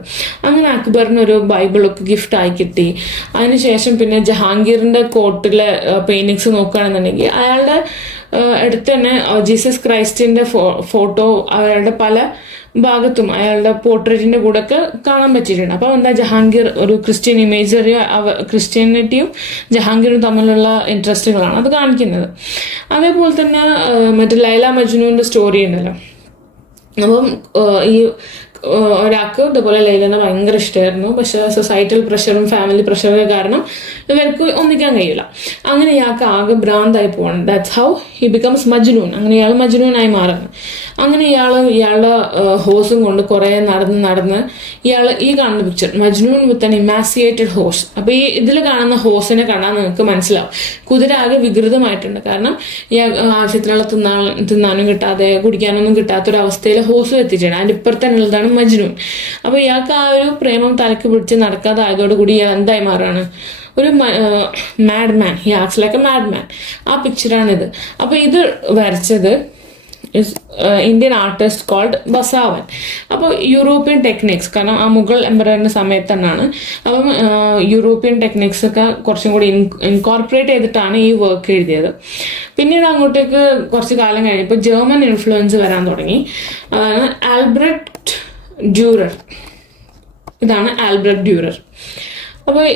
അങ്ങനെ അക്ബറിന് ഒരു ബൈബിളൊക്കെ ഗിഫ്റ്റായി കിട്ടി. അതിനുശേഷം പിന്നെ ജഹാംഗീറിന്റെ കോർട്ടിലെ പെയിന്റിങ്സ് നോക്കുകയാണെന്നുണ്ടെങ്കിൽ അയാളുടെ അടുത്ത് തന്നെ ജീസസ് ക്രൈസ്റ്റിന്റെ ഫോട്ടോ അവരുടെ പല ഭാഗത്തും അയാളുടെ പോർട്രേറ്റിന്റെ കൂടെ ഒക്കെ കാണാൻ പറ്റിയിട്ടുണ്ട്. അപ്പോൾ എന്താ, ജഹാംഗീർ ഒരു ക്രിസ്ത്യൻ ഇമേജറി, ക്രിസ്ത്യാനിറ്റിയും ജഹാംഗീറും തമ്മിലുള്ള ഇൻട്രസ്റ്റുകളാണ് അത് കാണിക്കുന്നത്. അതേപോലെ തന്നെ മറ്റേ ലൈല മജ്നുവിന്റെ സ്റ്റോറി ഉണ്ടല്ലോ. അപ്പം ഈ ഒരാൾക്ക് ഇതുപോലെ ലൈലനെ ഭയങ്കര ഇഷ്ടമായിരുന്നു. പക്ഷെ സൊസൈറ്റൽ പ്രഷറും ഫാമിലി പ്രഷറും കാരണം ഇവർക്ക് ഒന്നിക്കാൻ കഴിയില്ല. അങ്ങനെ ഇയാൾക്ക് ആകെ ഭ്രാന്തായി പോകണം. That's how he becomes Majnun. അങ്ങനെ ഇയാൾ മജ്നൂനായി മാറുന്നു. അങ്ങനെ ഇയാളുടെ ഹോസും കൊണ്ട് കുറേ നടന്ന് ഇയാൾ ഈ കാണുന്ന പിക്ചർ മജ്നൂൻ വിത്ത് ആൻ ഇമാസിയേറ്റഡ് ഹോസ്. അപ്പോൾ ഈ ഇതിൽ കാണുന്ന ഹോസിനെ കാണാൻ നിങ്ങൾക്ക് മനസ്സിലാവും കുതിര ആകെ വികൃതമായിട്ടുണ്ട്. കാരണം ഇയാൾ ആവശ്യത്തിനുള്ള തിന്നാനും കിട്ടാതെ കുടിക്കാനൊന്നും കിട്ടാത്തൊരവസ്ഥയിൽ ഹോസ് എത്തിച്ചിട്ടുണ്ട്. അതിൻ്റെ ഇപ്പുറത്തന്നുള്ളതാണ് മജ്നൂൻ. അപ്പോൾ ഇയാൾക്ക് ആ ഒരു പ്രേമം തലക്ക് പിടിച്ച് നടക്കാതെ ആയതോടുകൂടി ഇയാൾ എന്തായി മാറാണ്, ഒരു mad man. He acts like A mad മാൻ. ആ പിക്ചറാണിത്. അപ്പോൾ ഇത് വരച്ചത് ഇസ് ഇന്ത്യൻ ആർട്ടിസ്റ്റ് കോൾഡ് ബസാവൻ. അപ്പോൾ യൂറോപ്യൻ ടെക്നിക്സ്, കാരണം ആ മുഗൾ എംപററിൻ്റെ സമയത്ത് തന്നെയാണ്. അപ്പം യൂറോപ്യൻ ടെക്നിക്സ് ഒക്കെ കുറച്ചും കൂടി ഇൻകോർപ്പറേറ്റ് ചെയ്തിട്ടാണ് ഈ വർക്ക് എഴുതിയത്. പിന്നീട് അങ്ങോട്ടേക്ക് കുറച്ച് കാലം കഴിഞ്ഞപ്പോൾ ജർമ്മൻ ഇൻഫ്ലുവൻസ് വരാൻ തുടങ്ങി. അതാണ് ആൽബ്രറ്റ് ഡ്യൂറർ. ഇതാണ് ആൽബ്രറ്റ് ഡ്യൂറർ. അപ്പോൾ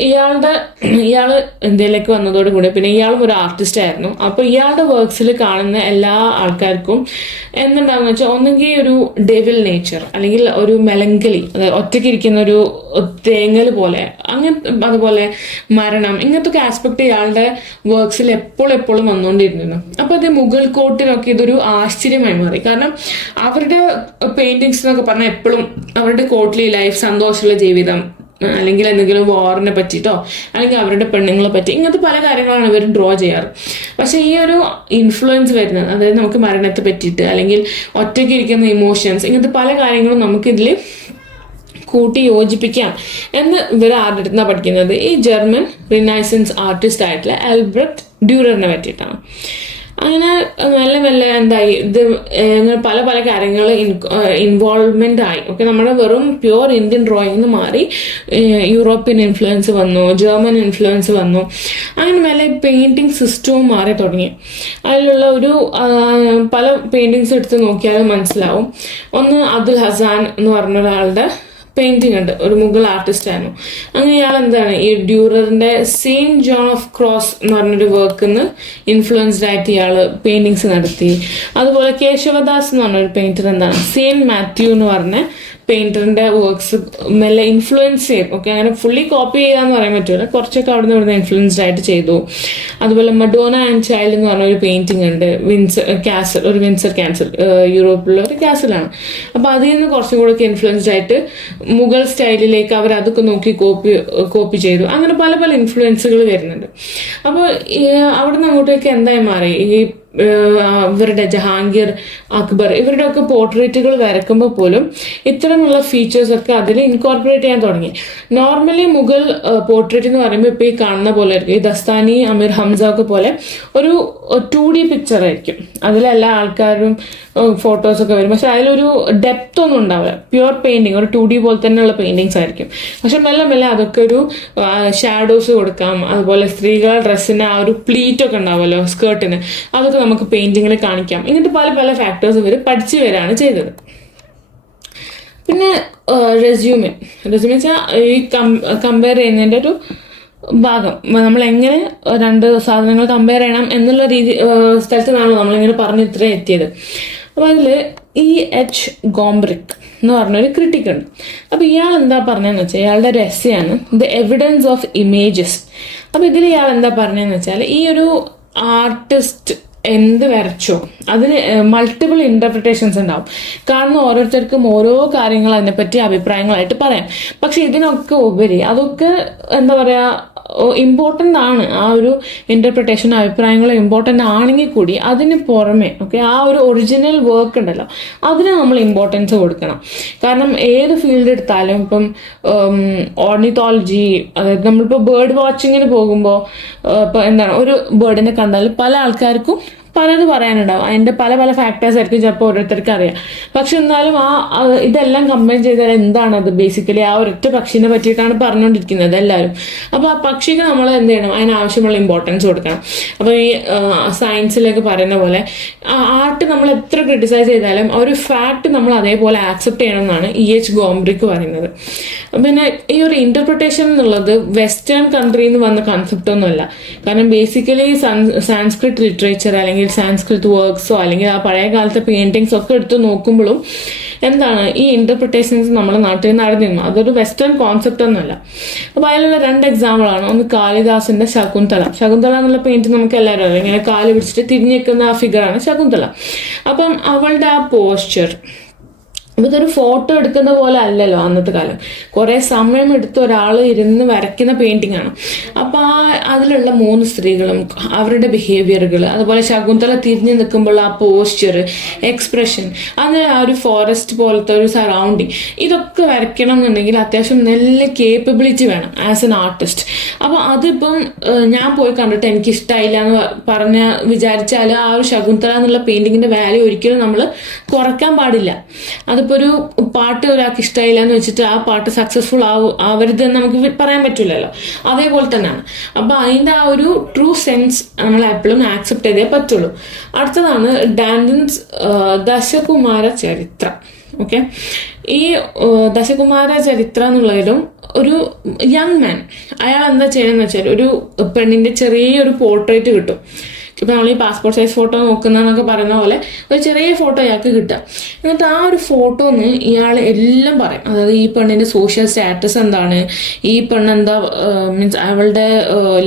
ഇയാൾ ഇന്ത്യയിലേക്ക് വന്നതോടുകൂടി പിന്നെ ഇയാളും ഒരു ആർട്ടിസ്റ്റ് ആയിരുന്നു. അപ്പോൾ ഇയാളുടെ വർക്ക്സിൽ കാണുന്ന എല്ലാ ആൾക്കാർക്കും എന്തുണ്ടാവുമെന്ന് വെച്ചാൽ ഒന്നുകിൽ ഒരു ഡെവിൽ നേച്ചർ, അല്ലെങ്കിൽ ഒരു മെലങ്കലി, അതായത് ഒറ്റയ്ക്ക് ഇരിക്കുന്ന ഒരു തേങ്ങൽ പോലെ, അതുപോലെ മരണം, ഇങ്ങനത്തെ ആസ്പെക്ട് ഇയാളുടെ വർക്ക്സിൽ എപ്പോഴും വന്നുകൊണ്ടിരുന്നു. അപ്പോൾ ഇത് മുഗൾ കോർട്ടിനൊക്കെ ഇതൊരു ആശ്ചര്യമായി മാറി. കാരണം അവരുടെ പെയിന്റിങ്സ് എന്നൊക്കെ പറഞ്ഞാൽ എപ്പോഴും അവരുടെ കോർട്ടിലെ ലൈഫ്, സന്തോഷമുള്ള ജീവിതം, അല്ലെങ്കിൽ എന്തെങ്കിലും വാറിനെ പറ്റിയിട്ടോ അല്ലെങ്കിൽ അവരുടെ പെണ്ണുങ്ങളെ പറ്റി, ഇങ്ങനത്തെ പല കാര്യങ്ങളാണ് ഇവർ ഡ്രോ ചെയ്യാറ്. പക്ഷെ ഈ ഒരു ഇൻഫ്ലുവൻസ് വരുന്നത്, അതായത് നമുക്ക് മരണത്തെ പറ്റിയിട്ട് അല്ലെങ്കിൽ ഒറ്റയ്ക്ക് ഇരിക്കുന്ന ഇമോഷൻസ്, ഇങ്ങനത്തെ പല കാര്യങ്ങളും നമുക്കിതിൽ കൂട്ടി യോജിപ്പിക്കാം എന്ന് ഇവർ ആരുടെ അടുത്താണ് പഠിക്കുന്നത്? ഈ ജർമ്മൻ റിനൈസൻസ് ആർട്ടിസ്റ്റ് ആയിട്ടുള്ള ആൽബ്രറ്റ് ഡ്യൂററിനെ പറ്റിയിട്ടാണ്. അങ്ങനെ മെല്ലെ മെല്ലെ എന്തായി, ഇത് ഇങ്ങനെ പല പല കാര്യങ്ങൾ ഇൻവോൾവ്മെൻ്റ് ആയി. ഓക്കെ, നമ്മുടെ വെറും പ്യുവർ ഇന്ത്യൻ ഡ്രോയിങ് മാറി യൂറോപ്യൻ ഇൻഫ്ലുവൻസ് വന്നു, ജർമ്മൻ ഇൻഫ്ലുവൻസ് വന്നു. അങ്ങനെ മെല്ലെ പെയിൻറ്റിങ് സിസ്റ്റവും മാറി തുടങ്ങി. അതിലുള്ള ഒരു പല പെയിൻറ്റിങ്സ് എടുത്ത് നോക്കിയാൽ മനസ്സിലാവും. ഒന്ന് അബ്ദുൽ ഹസാൻ എന്ന് പറഞ്ഞ ഒരാളുടെ പെയിൻറ്റിങ് ഉണ്ട്, ഒരു മുഗൾ ആർട്ടിസ്റ്റ് ആയിരുന്നു. അങ്ങനെ ഇയാൾ എന്താണ് ഈ ഡ്യൂററിൻ്റെ സെയിൻറ്റ് ജോൺ ഓഫ് ക്രോസ് എന്ന് പറഞ്ഞൊരു വർക്കിൽ നിന്ന് ഇൻഫ്ലുവൻസ്ഡ് ആയിട്ട് ഇയാൾ പെയിൻറ്റിങ്സ് നടത്തി. അതുപോലെ കേശവദാസ് എന്ന് പറഞ്ഞൊരു പെയിൻറ്റർ എന്താണ് സെയിൻറ്റ് മാത്യു എന്ന് പറഞ്ഞ പെയിൻറ്ററിൻ്റെ വർക്ക്സ് മെല്ലെ ഇൻഫ്ലുവൻസ് ചെയ്യും. ഓക്കെ, അങ്ങനെ ഫുള്ളി കോപ്പി ചെയ്യാന്ന് പറയാൻ പറ്റില്ല, കുറച്ചൊക്കെ അവിടുന്ന് ഇവിടുന്ന് ഇൻഫ്ലുവൻസ്ഡ് ആയിട്ട് ചെയ്തു. അതുപോലെ മഡോണ ആൻഡ് ചൈൽഡ് എന്ന് പറഞ്ഞ ഒരു പെയിൻറ്റിംഗ് ഉണ്ട്, വിൻസർ കാസിൽ, യൂറോപ്പിലുള്ള ഒരു കാസിലാണ്. അപ്പോൾ അതിൽ നിന്ന് കുറച്ചും കൂടെ ഒക്കെ ഇൻഫ്ലുവൻസ്ഡ് ആയിട്ട് മുഗൾ സ്റ്റൈലിലേക്ക് അവർ അതൊക്കെ നോക്കി കോപ്പി ചെയ്തു. അങ്ങനെ പല പല ഇൻഫ്ലുവൻസുകൾ വരുന്നുണ്ട്. അപ്പോൾ അവിടെ നിന്ന് അങ്ങോട്ടേക്ക് എന്തായി മാറി, ഈ ഇവരുടെ ജഹാംഗീർ, അക്ബർ, ഇവരുടെ ഒക്കെ പോർട്രേറ്റുകൾ വരയ്ക്കുമ്പോൾ പോലും ഇത്തരമുള്ള ഫീച്ചേഴ്സൊക്കെ അതിൽ ഇൻകോർപ്പറേറ്റ് ചെയ്യാൻ തുടങ്ങി. നോർമലി മുഗൾ പോർട്രേറ്റ് എന്ന് പറയുമ്പോൾ ഇപ്പോൾ ഈ കാണുന്ന പോലെ ആയിരിക്കും, ഈ ദസ്താനി, അമീർ ഹംസ ഒക്കെ പോലെ ഒരു 2D പിക്ചർ ആയിരിക്കും. അതിലെല്ലാ ആൾക്കാരും ഫോട്ടോസൊക്കെ വരും, പക്ഷെ അതിലൊരു ഡെപ്ത് ഒന്നും ഉണ്ടാവില്ല. പ്യുവർ പെയിൻറ്റിങ്, ഒരു 2D പോലെ തന്നെയുള്ള പെയിൻറ്റിങ്സ് ആയിരിക്കും. പക്ഷെ മെല്ലെ മെല്ലെ അതൊക്കെ ഒരു ഷാഡോസ് കൊടുക്കാം. അതുപോലെ സ്ത്രീകളുടെ ഡ്രസ്സിന് ആ ഒരു പ്ലീറ്റൊക്കെ ഉണ്ടാവുമല്ലോ സ്കേർട്ടിന്, അതൊക്കെ നമുക്ക് പെയിൻറ്റിങ്ങിൽ കാണിക്കാം. ഇങ്ങനത്തെ പല പല ഫാക്ടേഴ്സ് ഇവർ പഠിച്ചു വരാണ് ചെയ്തത്. പിന്നെ റെസ്യൂമെ വെച്ചാൽ ഈ കമ്പയർ ചെയ്യുന്നതിൻ്റെ ഒരു ഭാഗം, നമ്മൾ എങ്ങനെ രണ്ട് സാധനങ്ങൾ കമ്പയർ ചെയ്യണം എന്നുള്ള സ്ഥലത്ത് നിന്നാണല്ലോ നമ്മളിങ്ങനെ പറഞ്ഞ് ഇത്ര എത്തിയത്. അപ്പോൾ അതിൽ E.H. ഗോംബ്രിക് എന്ന് പറഞ്ഞൊരു ക്രിട്ടിക് ഉണ്ട്. അപ്പോൾ ഇയാൾ എന്താ പറഞ്ഞതെന്ന് വെച്ചാൽ, ഇയാളുടെ രഹസ്യമാണ് ദ എവിഡൻസ് ഓഫ് ഇമേജസ്. അപ്പോൾ ഇതിൽ ഇയാൾ എന്താ പറഞ്ഞതെന്ന് വെച്ചാൽ, ഈ ഒരു ആർട്ടിസ്റ്റ് എന്ത് വരച്ചോ അതിന് മൾട്ടിപ്പിൾ ഇൻ്റർപ്രിട്ടേഷൻസ് ഉണ്ടാവും. കാരണം ഓരോരുത്തർക്കും ഓരോ കാര്യങ്ങൾ അതിനെപ്പറ്റി അഭിപ്രായങ്ങളായിട്ട് പറയാം. പക്ഷെ ഇതിനൊക്കെ ഉപരി അതൊക്കെ എന്താ പറയുക, ഇമ്പോർട്ടൻ്റ് ആണ്. ആ ഒരു ഇൻ്റർപ്രിട്ടേഷൻ, അഭിപ്രായങ്ങൾ ഇമ്പോർട്ടൻ്റ് ആണെങ്കിൽ കൂടി അതിന് പുറമെ ഓക്കെ ആ ഒരു ഒറിജിനൽ വർക്ക് ഉണ്ടല്ലോ അതിന് നമ്മൾ ഇമ്പോർട്ടൻസ് കൊടുക്കണം. കാരണം ഏത് ഫീൽഡ് എടുത്താലും, ഇപ്പം ഓർണിത്തോളജി, അതായത് നമ്മളിപ്പോൾ ബേർഡ് വാച്ചിങ്ങിന് പോകുമ്പോൾ ഇപ്പോൾ എന്താണ് ഒരു ബേർഡിനെ കണ്ടാൽ പല ആൾക്കാർക്കും പലത് പറയാനുണ്ടാവും. അതിൻ്റെ പല പല ഫാക്ടേഴ്സ് ആയിരിക്കും ചിലപ്പോൾ ഓരോരുത്തർക്ക് അറിയാം. പക്ഷെ എന്നാലും ഇതെല്ലാം കമ്പൈൻ ചെയ്താൽ എന്താണത് ബേസിക്കലി ആ ഒരൊറ്റ പക്ഷിനെ പറ്റിയിട്ടാണ് പറഞ്ഞുകൊണ്ടിരിക്കുന്നത് എല്ലാവരും. അപ്പോൾ ആ പക്ഷിക്ക് നമ്മൾ എന്ത് ചെയ്യണം, അതിനാവശ്യമുള്ള ഇമ്പോർട്ടൻസ് കൊടുക്കണം. അപ്പോൾ ഈ സയൻസിലേക്ക് പറയുന്ന പോലെ ആർട്ട് നമ്മൾ എത്ര ക്രിട്ടിസൈസ് ചെയ്താലും ഒരു ഫാക്ട് നമ്മൾ അതേപോലെ ആക്സെപ്റ്റ് ചെയ്യണം എന്നാണ് E.H. ഗോംബ്രിക് പറയുന്നത്. പിന്നെ ഈ ഒരു ഇൻ്റർപ്രിട്ടേഷൻ എന്നുള്ളത് വെസ്റ്റേൺ കൺട്രിയിൽ നിന്ന് വന്ന കൺസെപ്റ്റ് ഒന്നുമല്ല. കാരണം ബേസിക്കലി സാൻസ്ക്രിറ്റ് ലിറ്ററേച്ചർ അല്ലെങ്കിൽ സാൻസ്ക്രിറ്റ് വർക്ക്സോ അല്ലെങ്കിൽ ആ പഴയ കാലത്തെ പെയിൻറ്റിങ്സ് ഒക്കെ എടുത്ത് നോക്കുമ്പോഴും എന്താണ് ഈ ഇൻ്റർപ്രിട്ടേഷൻസ് നമ്മുടെ നാട്ടിൽ നിന്ന് നടന്നിരുന്നു. അതൊരു വെസ്റ്റേൺ കോൺസെപ്റ്റ് ഒന്നുമല്ല. അപ്പോൾ അതിലുള്ള 2 എക്സാമ്പിളാണ്. ഒന്ന് കാളിദാസിൻ്റെ ശകുന്തള എന്നുള്ള പെയിൻറ്റിങ് നമുക്ക് എല്ലാവരും അറിയാം. ഇങ്ങനെ കാല് പിടിച്ചിട്ട് തിരിഞ്ഞേക്കുന്ന ആ ഫിഗറാണ് ശകുന്തള. അപ്പം അവളുടെ ആ പോസ്ചർ, അപ്പോൾ ഇതൊരു ഫോട്ടോ എടുക്കുന്ന പോലെ അല്ലല്ലോ അന്നത്തെ കാലം. കുറേ സമയം എടുത്ത് ഒരാൾ ഇരുന്ന് വരയ്ക്കുന്ന പെയിൻറ്റിംഗ് ആണ്. അപ്പോൾ അതിലുള്ള 3 സ്ത്രീകളും അവരുടെ ബിഹേവിയറുകൾ, അതുപോലെ ശകുന്തള തിരിഞ്ഞു നിൽക്കുമ്പോൾ ആ പോസ്ചർ, എക്സ്പ്രഷൻ, അങ്ങനെ ആ ഒരു ഫോറസ്റ്റ് പോലത്തെ ഒരു സറൗണ്ടിങ്, ഇതൊക്കെ വരയ്ക്കണം എന്നുണ്ടെങ്കിൽ അത്യാവശ്യം നല്ല കേപ്പബിലിറ്റി വേണം ആസ് എൻ ആർട്ടിസ്റ്റ്. അപ്പോൾ അതിപ്പം ഞാൻ പോയി കണ്ടിട്ട് എനിക്ക് ഇഷ്ടമായില്ല എന്ന് വിചാരിച്ചാൽ ആ ഒരു ശകുന്തള എന്നുള്ള പെയിൻറ്റിങ്ങിൻ്റെ വാല്യൂ ഒരിക്കലും നമ്മൾ കുറയ്ക്കാൻ പാടില്ല. അതിപ്പോൾ ഒരു പാട്ട് ഒരാൾക്ക് ഇഷ്ടമായില്ല എന്ന് വെച്ചിട്ട് ആ പാട്ട് സക്സസ്ഫുൾ ആവരുതെന്ന് നമുക്ക് പറയാൻ പറ്റില്ലല്ലോ. അതേപോലെ തന്നെയാണ്. അപ്പോൾ അതിൻ്റെ ആ ഒരു ട്രൂ സെൻസ് നമ്മൾ എപ്പോഴും ആക്സെപ്റ്റ് ചെയ്തേ പറ്റുള്ളൂ. അടുത്തതാണ് ഡാൻഡൻസ് ദശകുമാര ചരിത്രം. ഓക്കെ, ഈ ദശകുമാര ചരിത്രം എന്നുള്ളതിലും ഒരു യങ് മാൻ, അയാൾ എന്താ ചെയ്യണമെന്ന് വെച്ചാൽ ഒരു പെണ്ണിൻ്റെ ചെറിയൊരു പോർട്രേറ്റ് കിട്ടും. ഇപ്പം നമ്മൾ ഈ പാസ്പോർട്ട് സൈസ് ഫോട്ടോ നോക്കുന്നതെന്നൊക്കെ പറയുന്ന പോലെ ഒരു ചെറിയ ഫോട്ടോ അയാൾക്ക് കിട്ടുക. എന്നിട്ട് ആ ഒരു ഫോട്ടോന്ന് ഇയാൾ എല്ലാം പറയും. അതായത് ഈ പെണ്ണിൻ്റെ സോഷ്യൽ സ്റ്റാറ്റസ് എന്താണ്, ഈ പെണ്ണെന്താ മീൻസ് അവളുടെ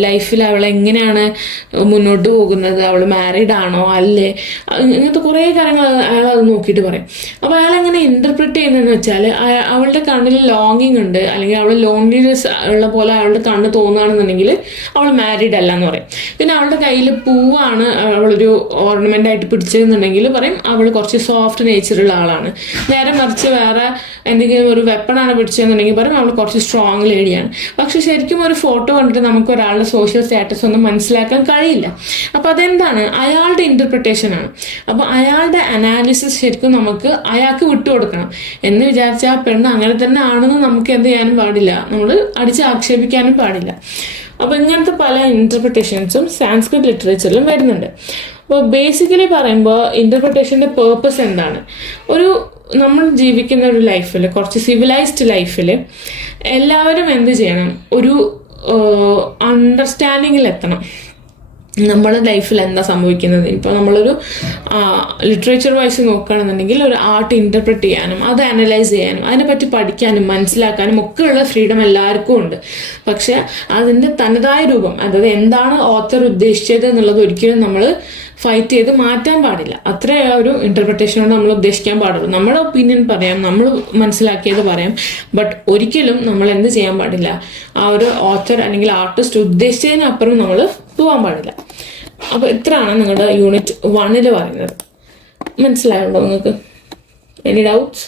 ലൈഫിൽ അവൾ എങ്ങനെയാണ് മുന്നോട്ട് പോകുന്നത്, അവൾ മാരീഡ് ആണോ അല്ലേ, ഇങ്ങനത്തെ കുറേ കാര്യങ്ങൾ അയാൾ അത് നോക്കിയിട്ട് പറയും. അപ്പോൾ അയാൾ എങ്ങനെ ഇൻ്റർപ്രിറ്റ് ചെയ്യുന്നതെന്ന് വെച്ചാൽ അവളുടെ കണ്ണിൽ ലോങ്ങിങ് ഉണ്ട്, അല്ലെങ്കിൽ അവൾ ലോൺലിനെസ് ഉള്ള പോലെ അവളുടെ കണ്ണ് തോന്നുകയാണെന്നുണ്ടെങ്കിൽ അവൾ മാരീഡ് അല്ല എന്ന് പറയും. പിന്നെ അവളുടെ കയ്യിൽ പൂവാണ് അവളൊരു ഓർണമെൻ്റ് ആയിട്ട് പിടിച്ചതെന്നുണ്ടെങ്കിൽ പറയും അവൾ കുറച്ച് സോഫ്റ്റ് നേച്ചറുള്ള ആളാണ്. നേരെ മറിച്ച് വേറെ എന്തെങ്കിലും ഒരു വെപ്പണാണ് പിടിച്ചതെന്നുണ്ടെങ്കിൽ പറയും അവൾ കുറച്ച് സ്ട്രോങ് ലേഡിയാണ്. പക്ഷെ ശരിക്കും ഒരു ഫോട്ടോ കണ്ടിട്ട് നമുക്ക് ഒരാളുടെ സോഷ്യൽ സ്റ്റാറ്റസ് ഒന്നും മനസ്സിലാക്കാൻ കഴിയില്ല. അപ്പോൾ അതെന്താണ്, അയാളുടെ ഇൻ്റർപ്രിട്ടേഷനാണ്. അപ്പോൾ അയാളുടെ അനാലിസിസ് ശരിക്കും നമുക്ക് അയാൾക്ക് വിട്ടുകൊടുക്കണം. എന്ന് വിചാരിച്ചാൽ ആ പെണ്ണ് അങ്ങനെ തന്നെ ആണെന്ന് നമുക്ക് എന്ത് ചെയ്യാനും പാടില്ല, നമ്മൾ അടിച്ച് ആക്ഷേപിക്കാനും പാടില്ല. അപ്പോൾ ഇങ്ങനത്തെ പല ഇൻ്റർപ്രിട്ടേഷൻസും സാൻസ്ക്രിറ്റ് ലിറ്ററേച്ചറിലും വരുന്നുണ്ട്. അപ്പോൾ ബേസിക്കലി പറയുമ്പോൾ ഇൻ്റർപ്രിട്ടേഷൻ്റെ പേർപ്പസ് എന്താണ്, നമ്മൾ ജീവിക്കുന്ന ഒരു ലൈഫിൽ, കുറച്ച് സിവിലൈസ്ഡ് ലൈഫിൽ എല്ലാവരും എന്ത് ചെയ്യണം, ഒരു അണ്ടർസ്റ്റാൻഡിങ്ങിൽ എത്തണം നമ്മുടെ ലൈഫിൽ എന്താ സംഭവിക്കുന്നത്. ഇപ്പോൾ നമ്മളൊരു ലിറ്ററേച്ചർ വൈസ് നോക്കുകയാണെന്നുണ്ടെങ്കിൽ ഒരു ആർട്ട് ഇൻ്റർപ്രറ്റ് ചെയ്യാനും അത് അനലൈസ് ചെയ്യാനും അതിനെപ്പറ്റി പഠിക്കാനും മനസ്സിലാക്കാനും ഒക്കെയുള്ള ഫ്രീഡം എല്ലാവർക്കും ഉണ്ട്. പക്ഷെ അതിൻ്റെ തനതായ രൂപം, അതായത് എന്താണ് ഓത്തർ ഉദ്ദേശിച്ചത് എന്നുള്ളത് ഒരിക്കലും നമ്മൾ ഫൈറ്റ് ചെയ്ത് മാറ്റാൻ പാടില്ല. അത്രേ ഒരു ഇൻ്റർപ്രിട്ടേഷനോട് നമ്മൾ ഉദ്ദേശിക്കാൻ പാടുള്ളൂ. നമ്മുടെ ഒപ്പീനിയൻ പറയാം, നമ്മൾ മനസ്സിലാക്കിയത് പറയാം, ബട്ട് ഒരിക്കലും നമ്മൾ എന്ത് ചെയ്യാൻ പാടില്ല, ആ ഒരു ഓത്തർ അല്ലെങ്കിൽ ആർട്ടിസ്റ്റ് ഉദ്ദേശിച്ചതിനപ്പുറം നമ്മൾ പോകാൻ പാടില്ല. അപ്പോൾ ഇത്രയാണ് നിങ്ങളുടെ യൂണിറ്റ് 1 പറയുന്നത്. മനസ്സിലായുണ്ടോ നിങ്ങൾക്ക്? Any doubts?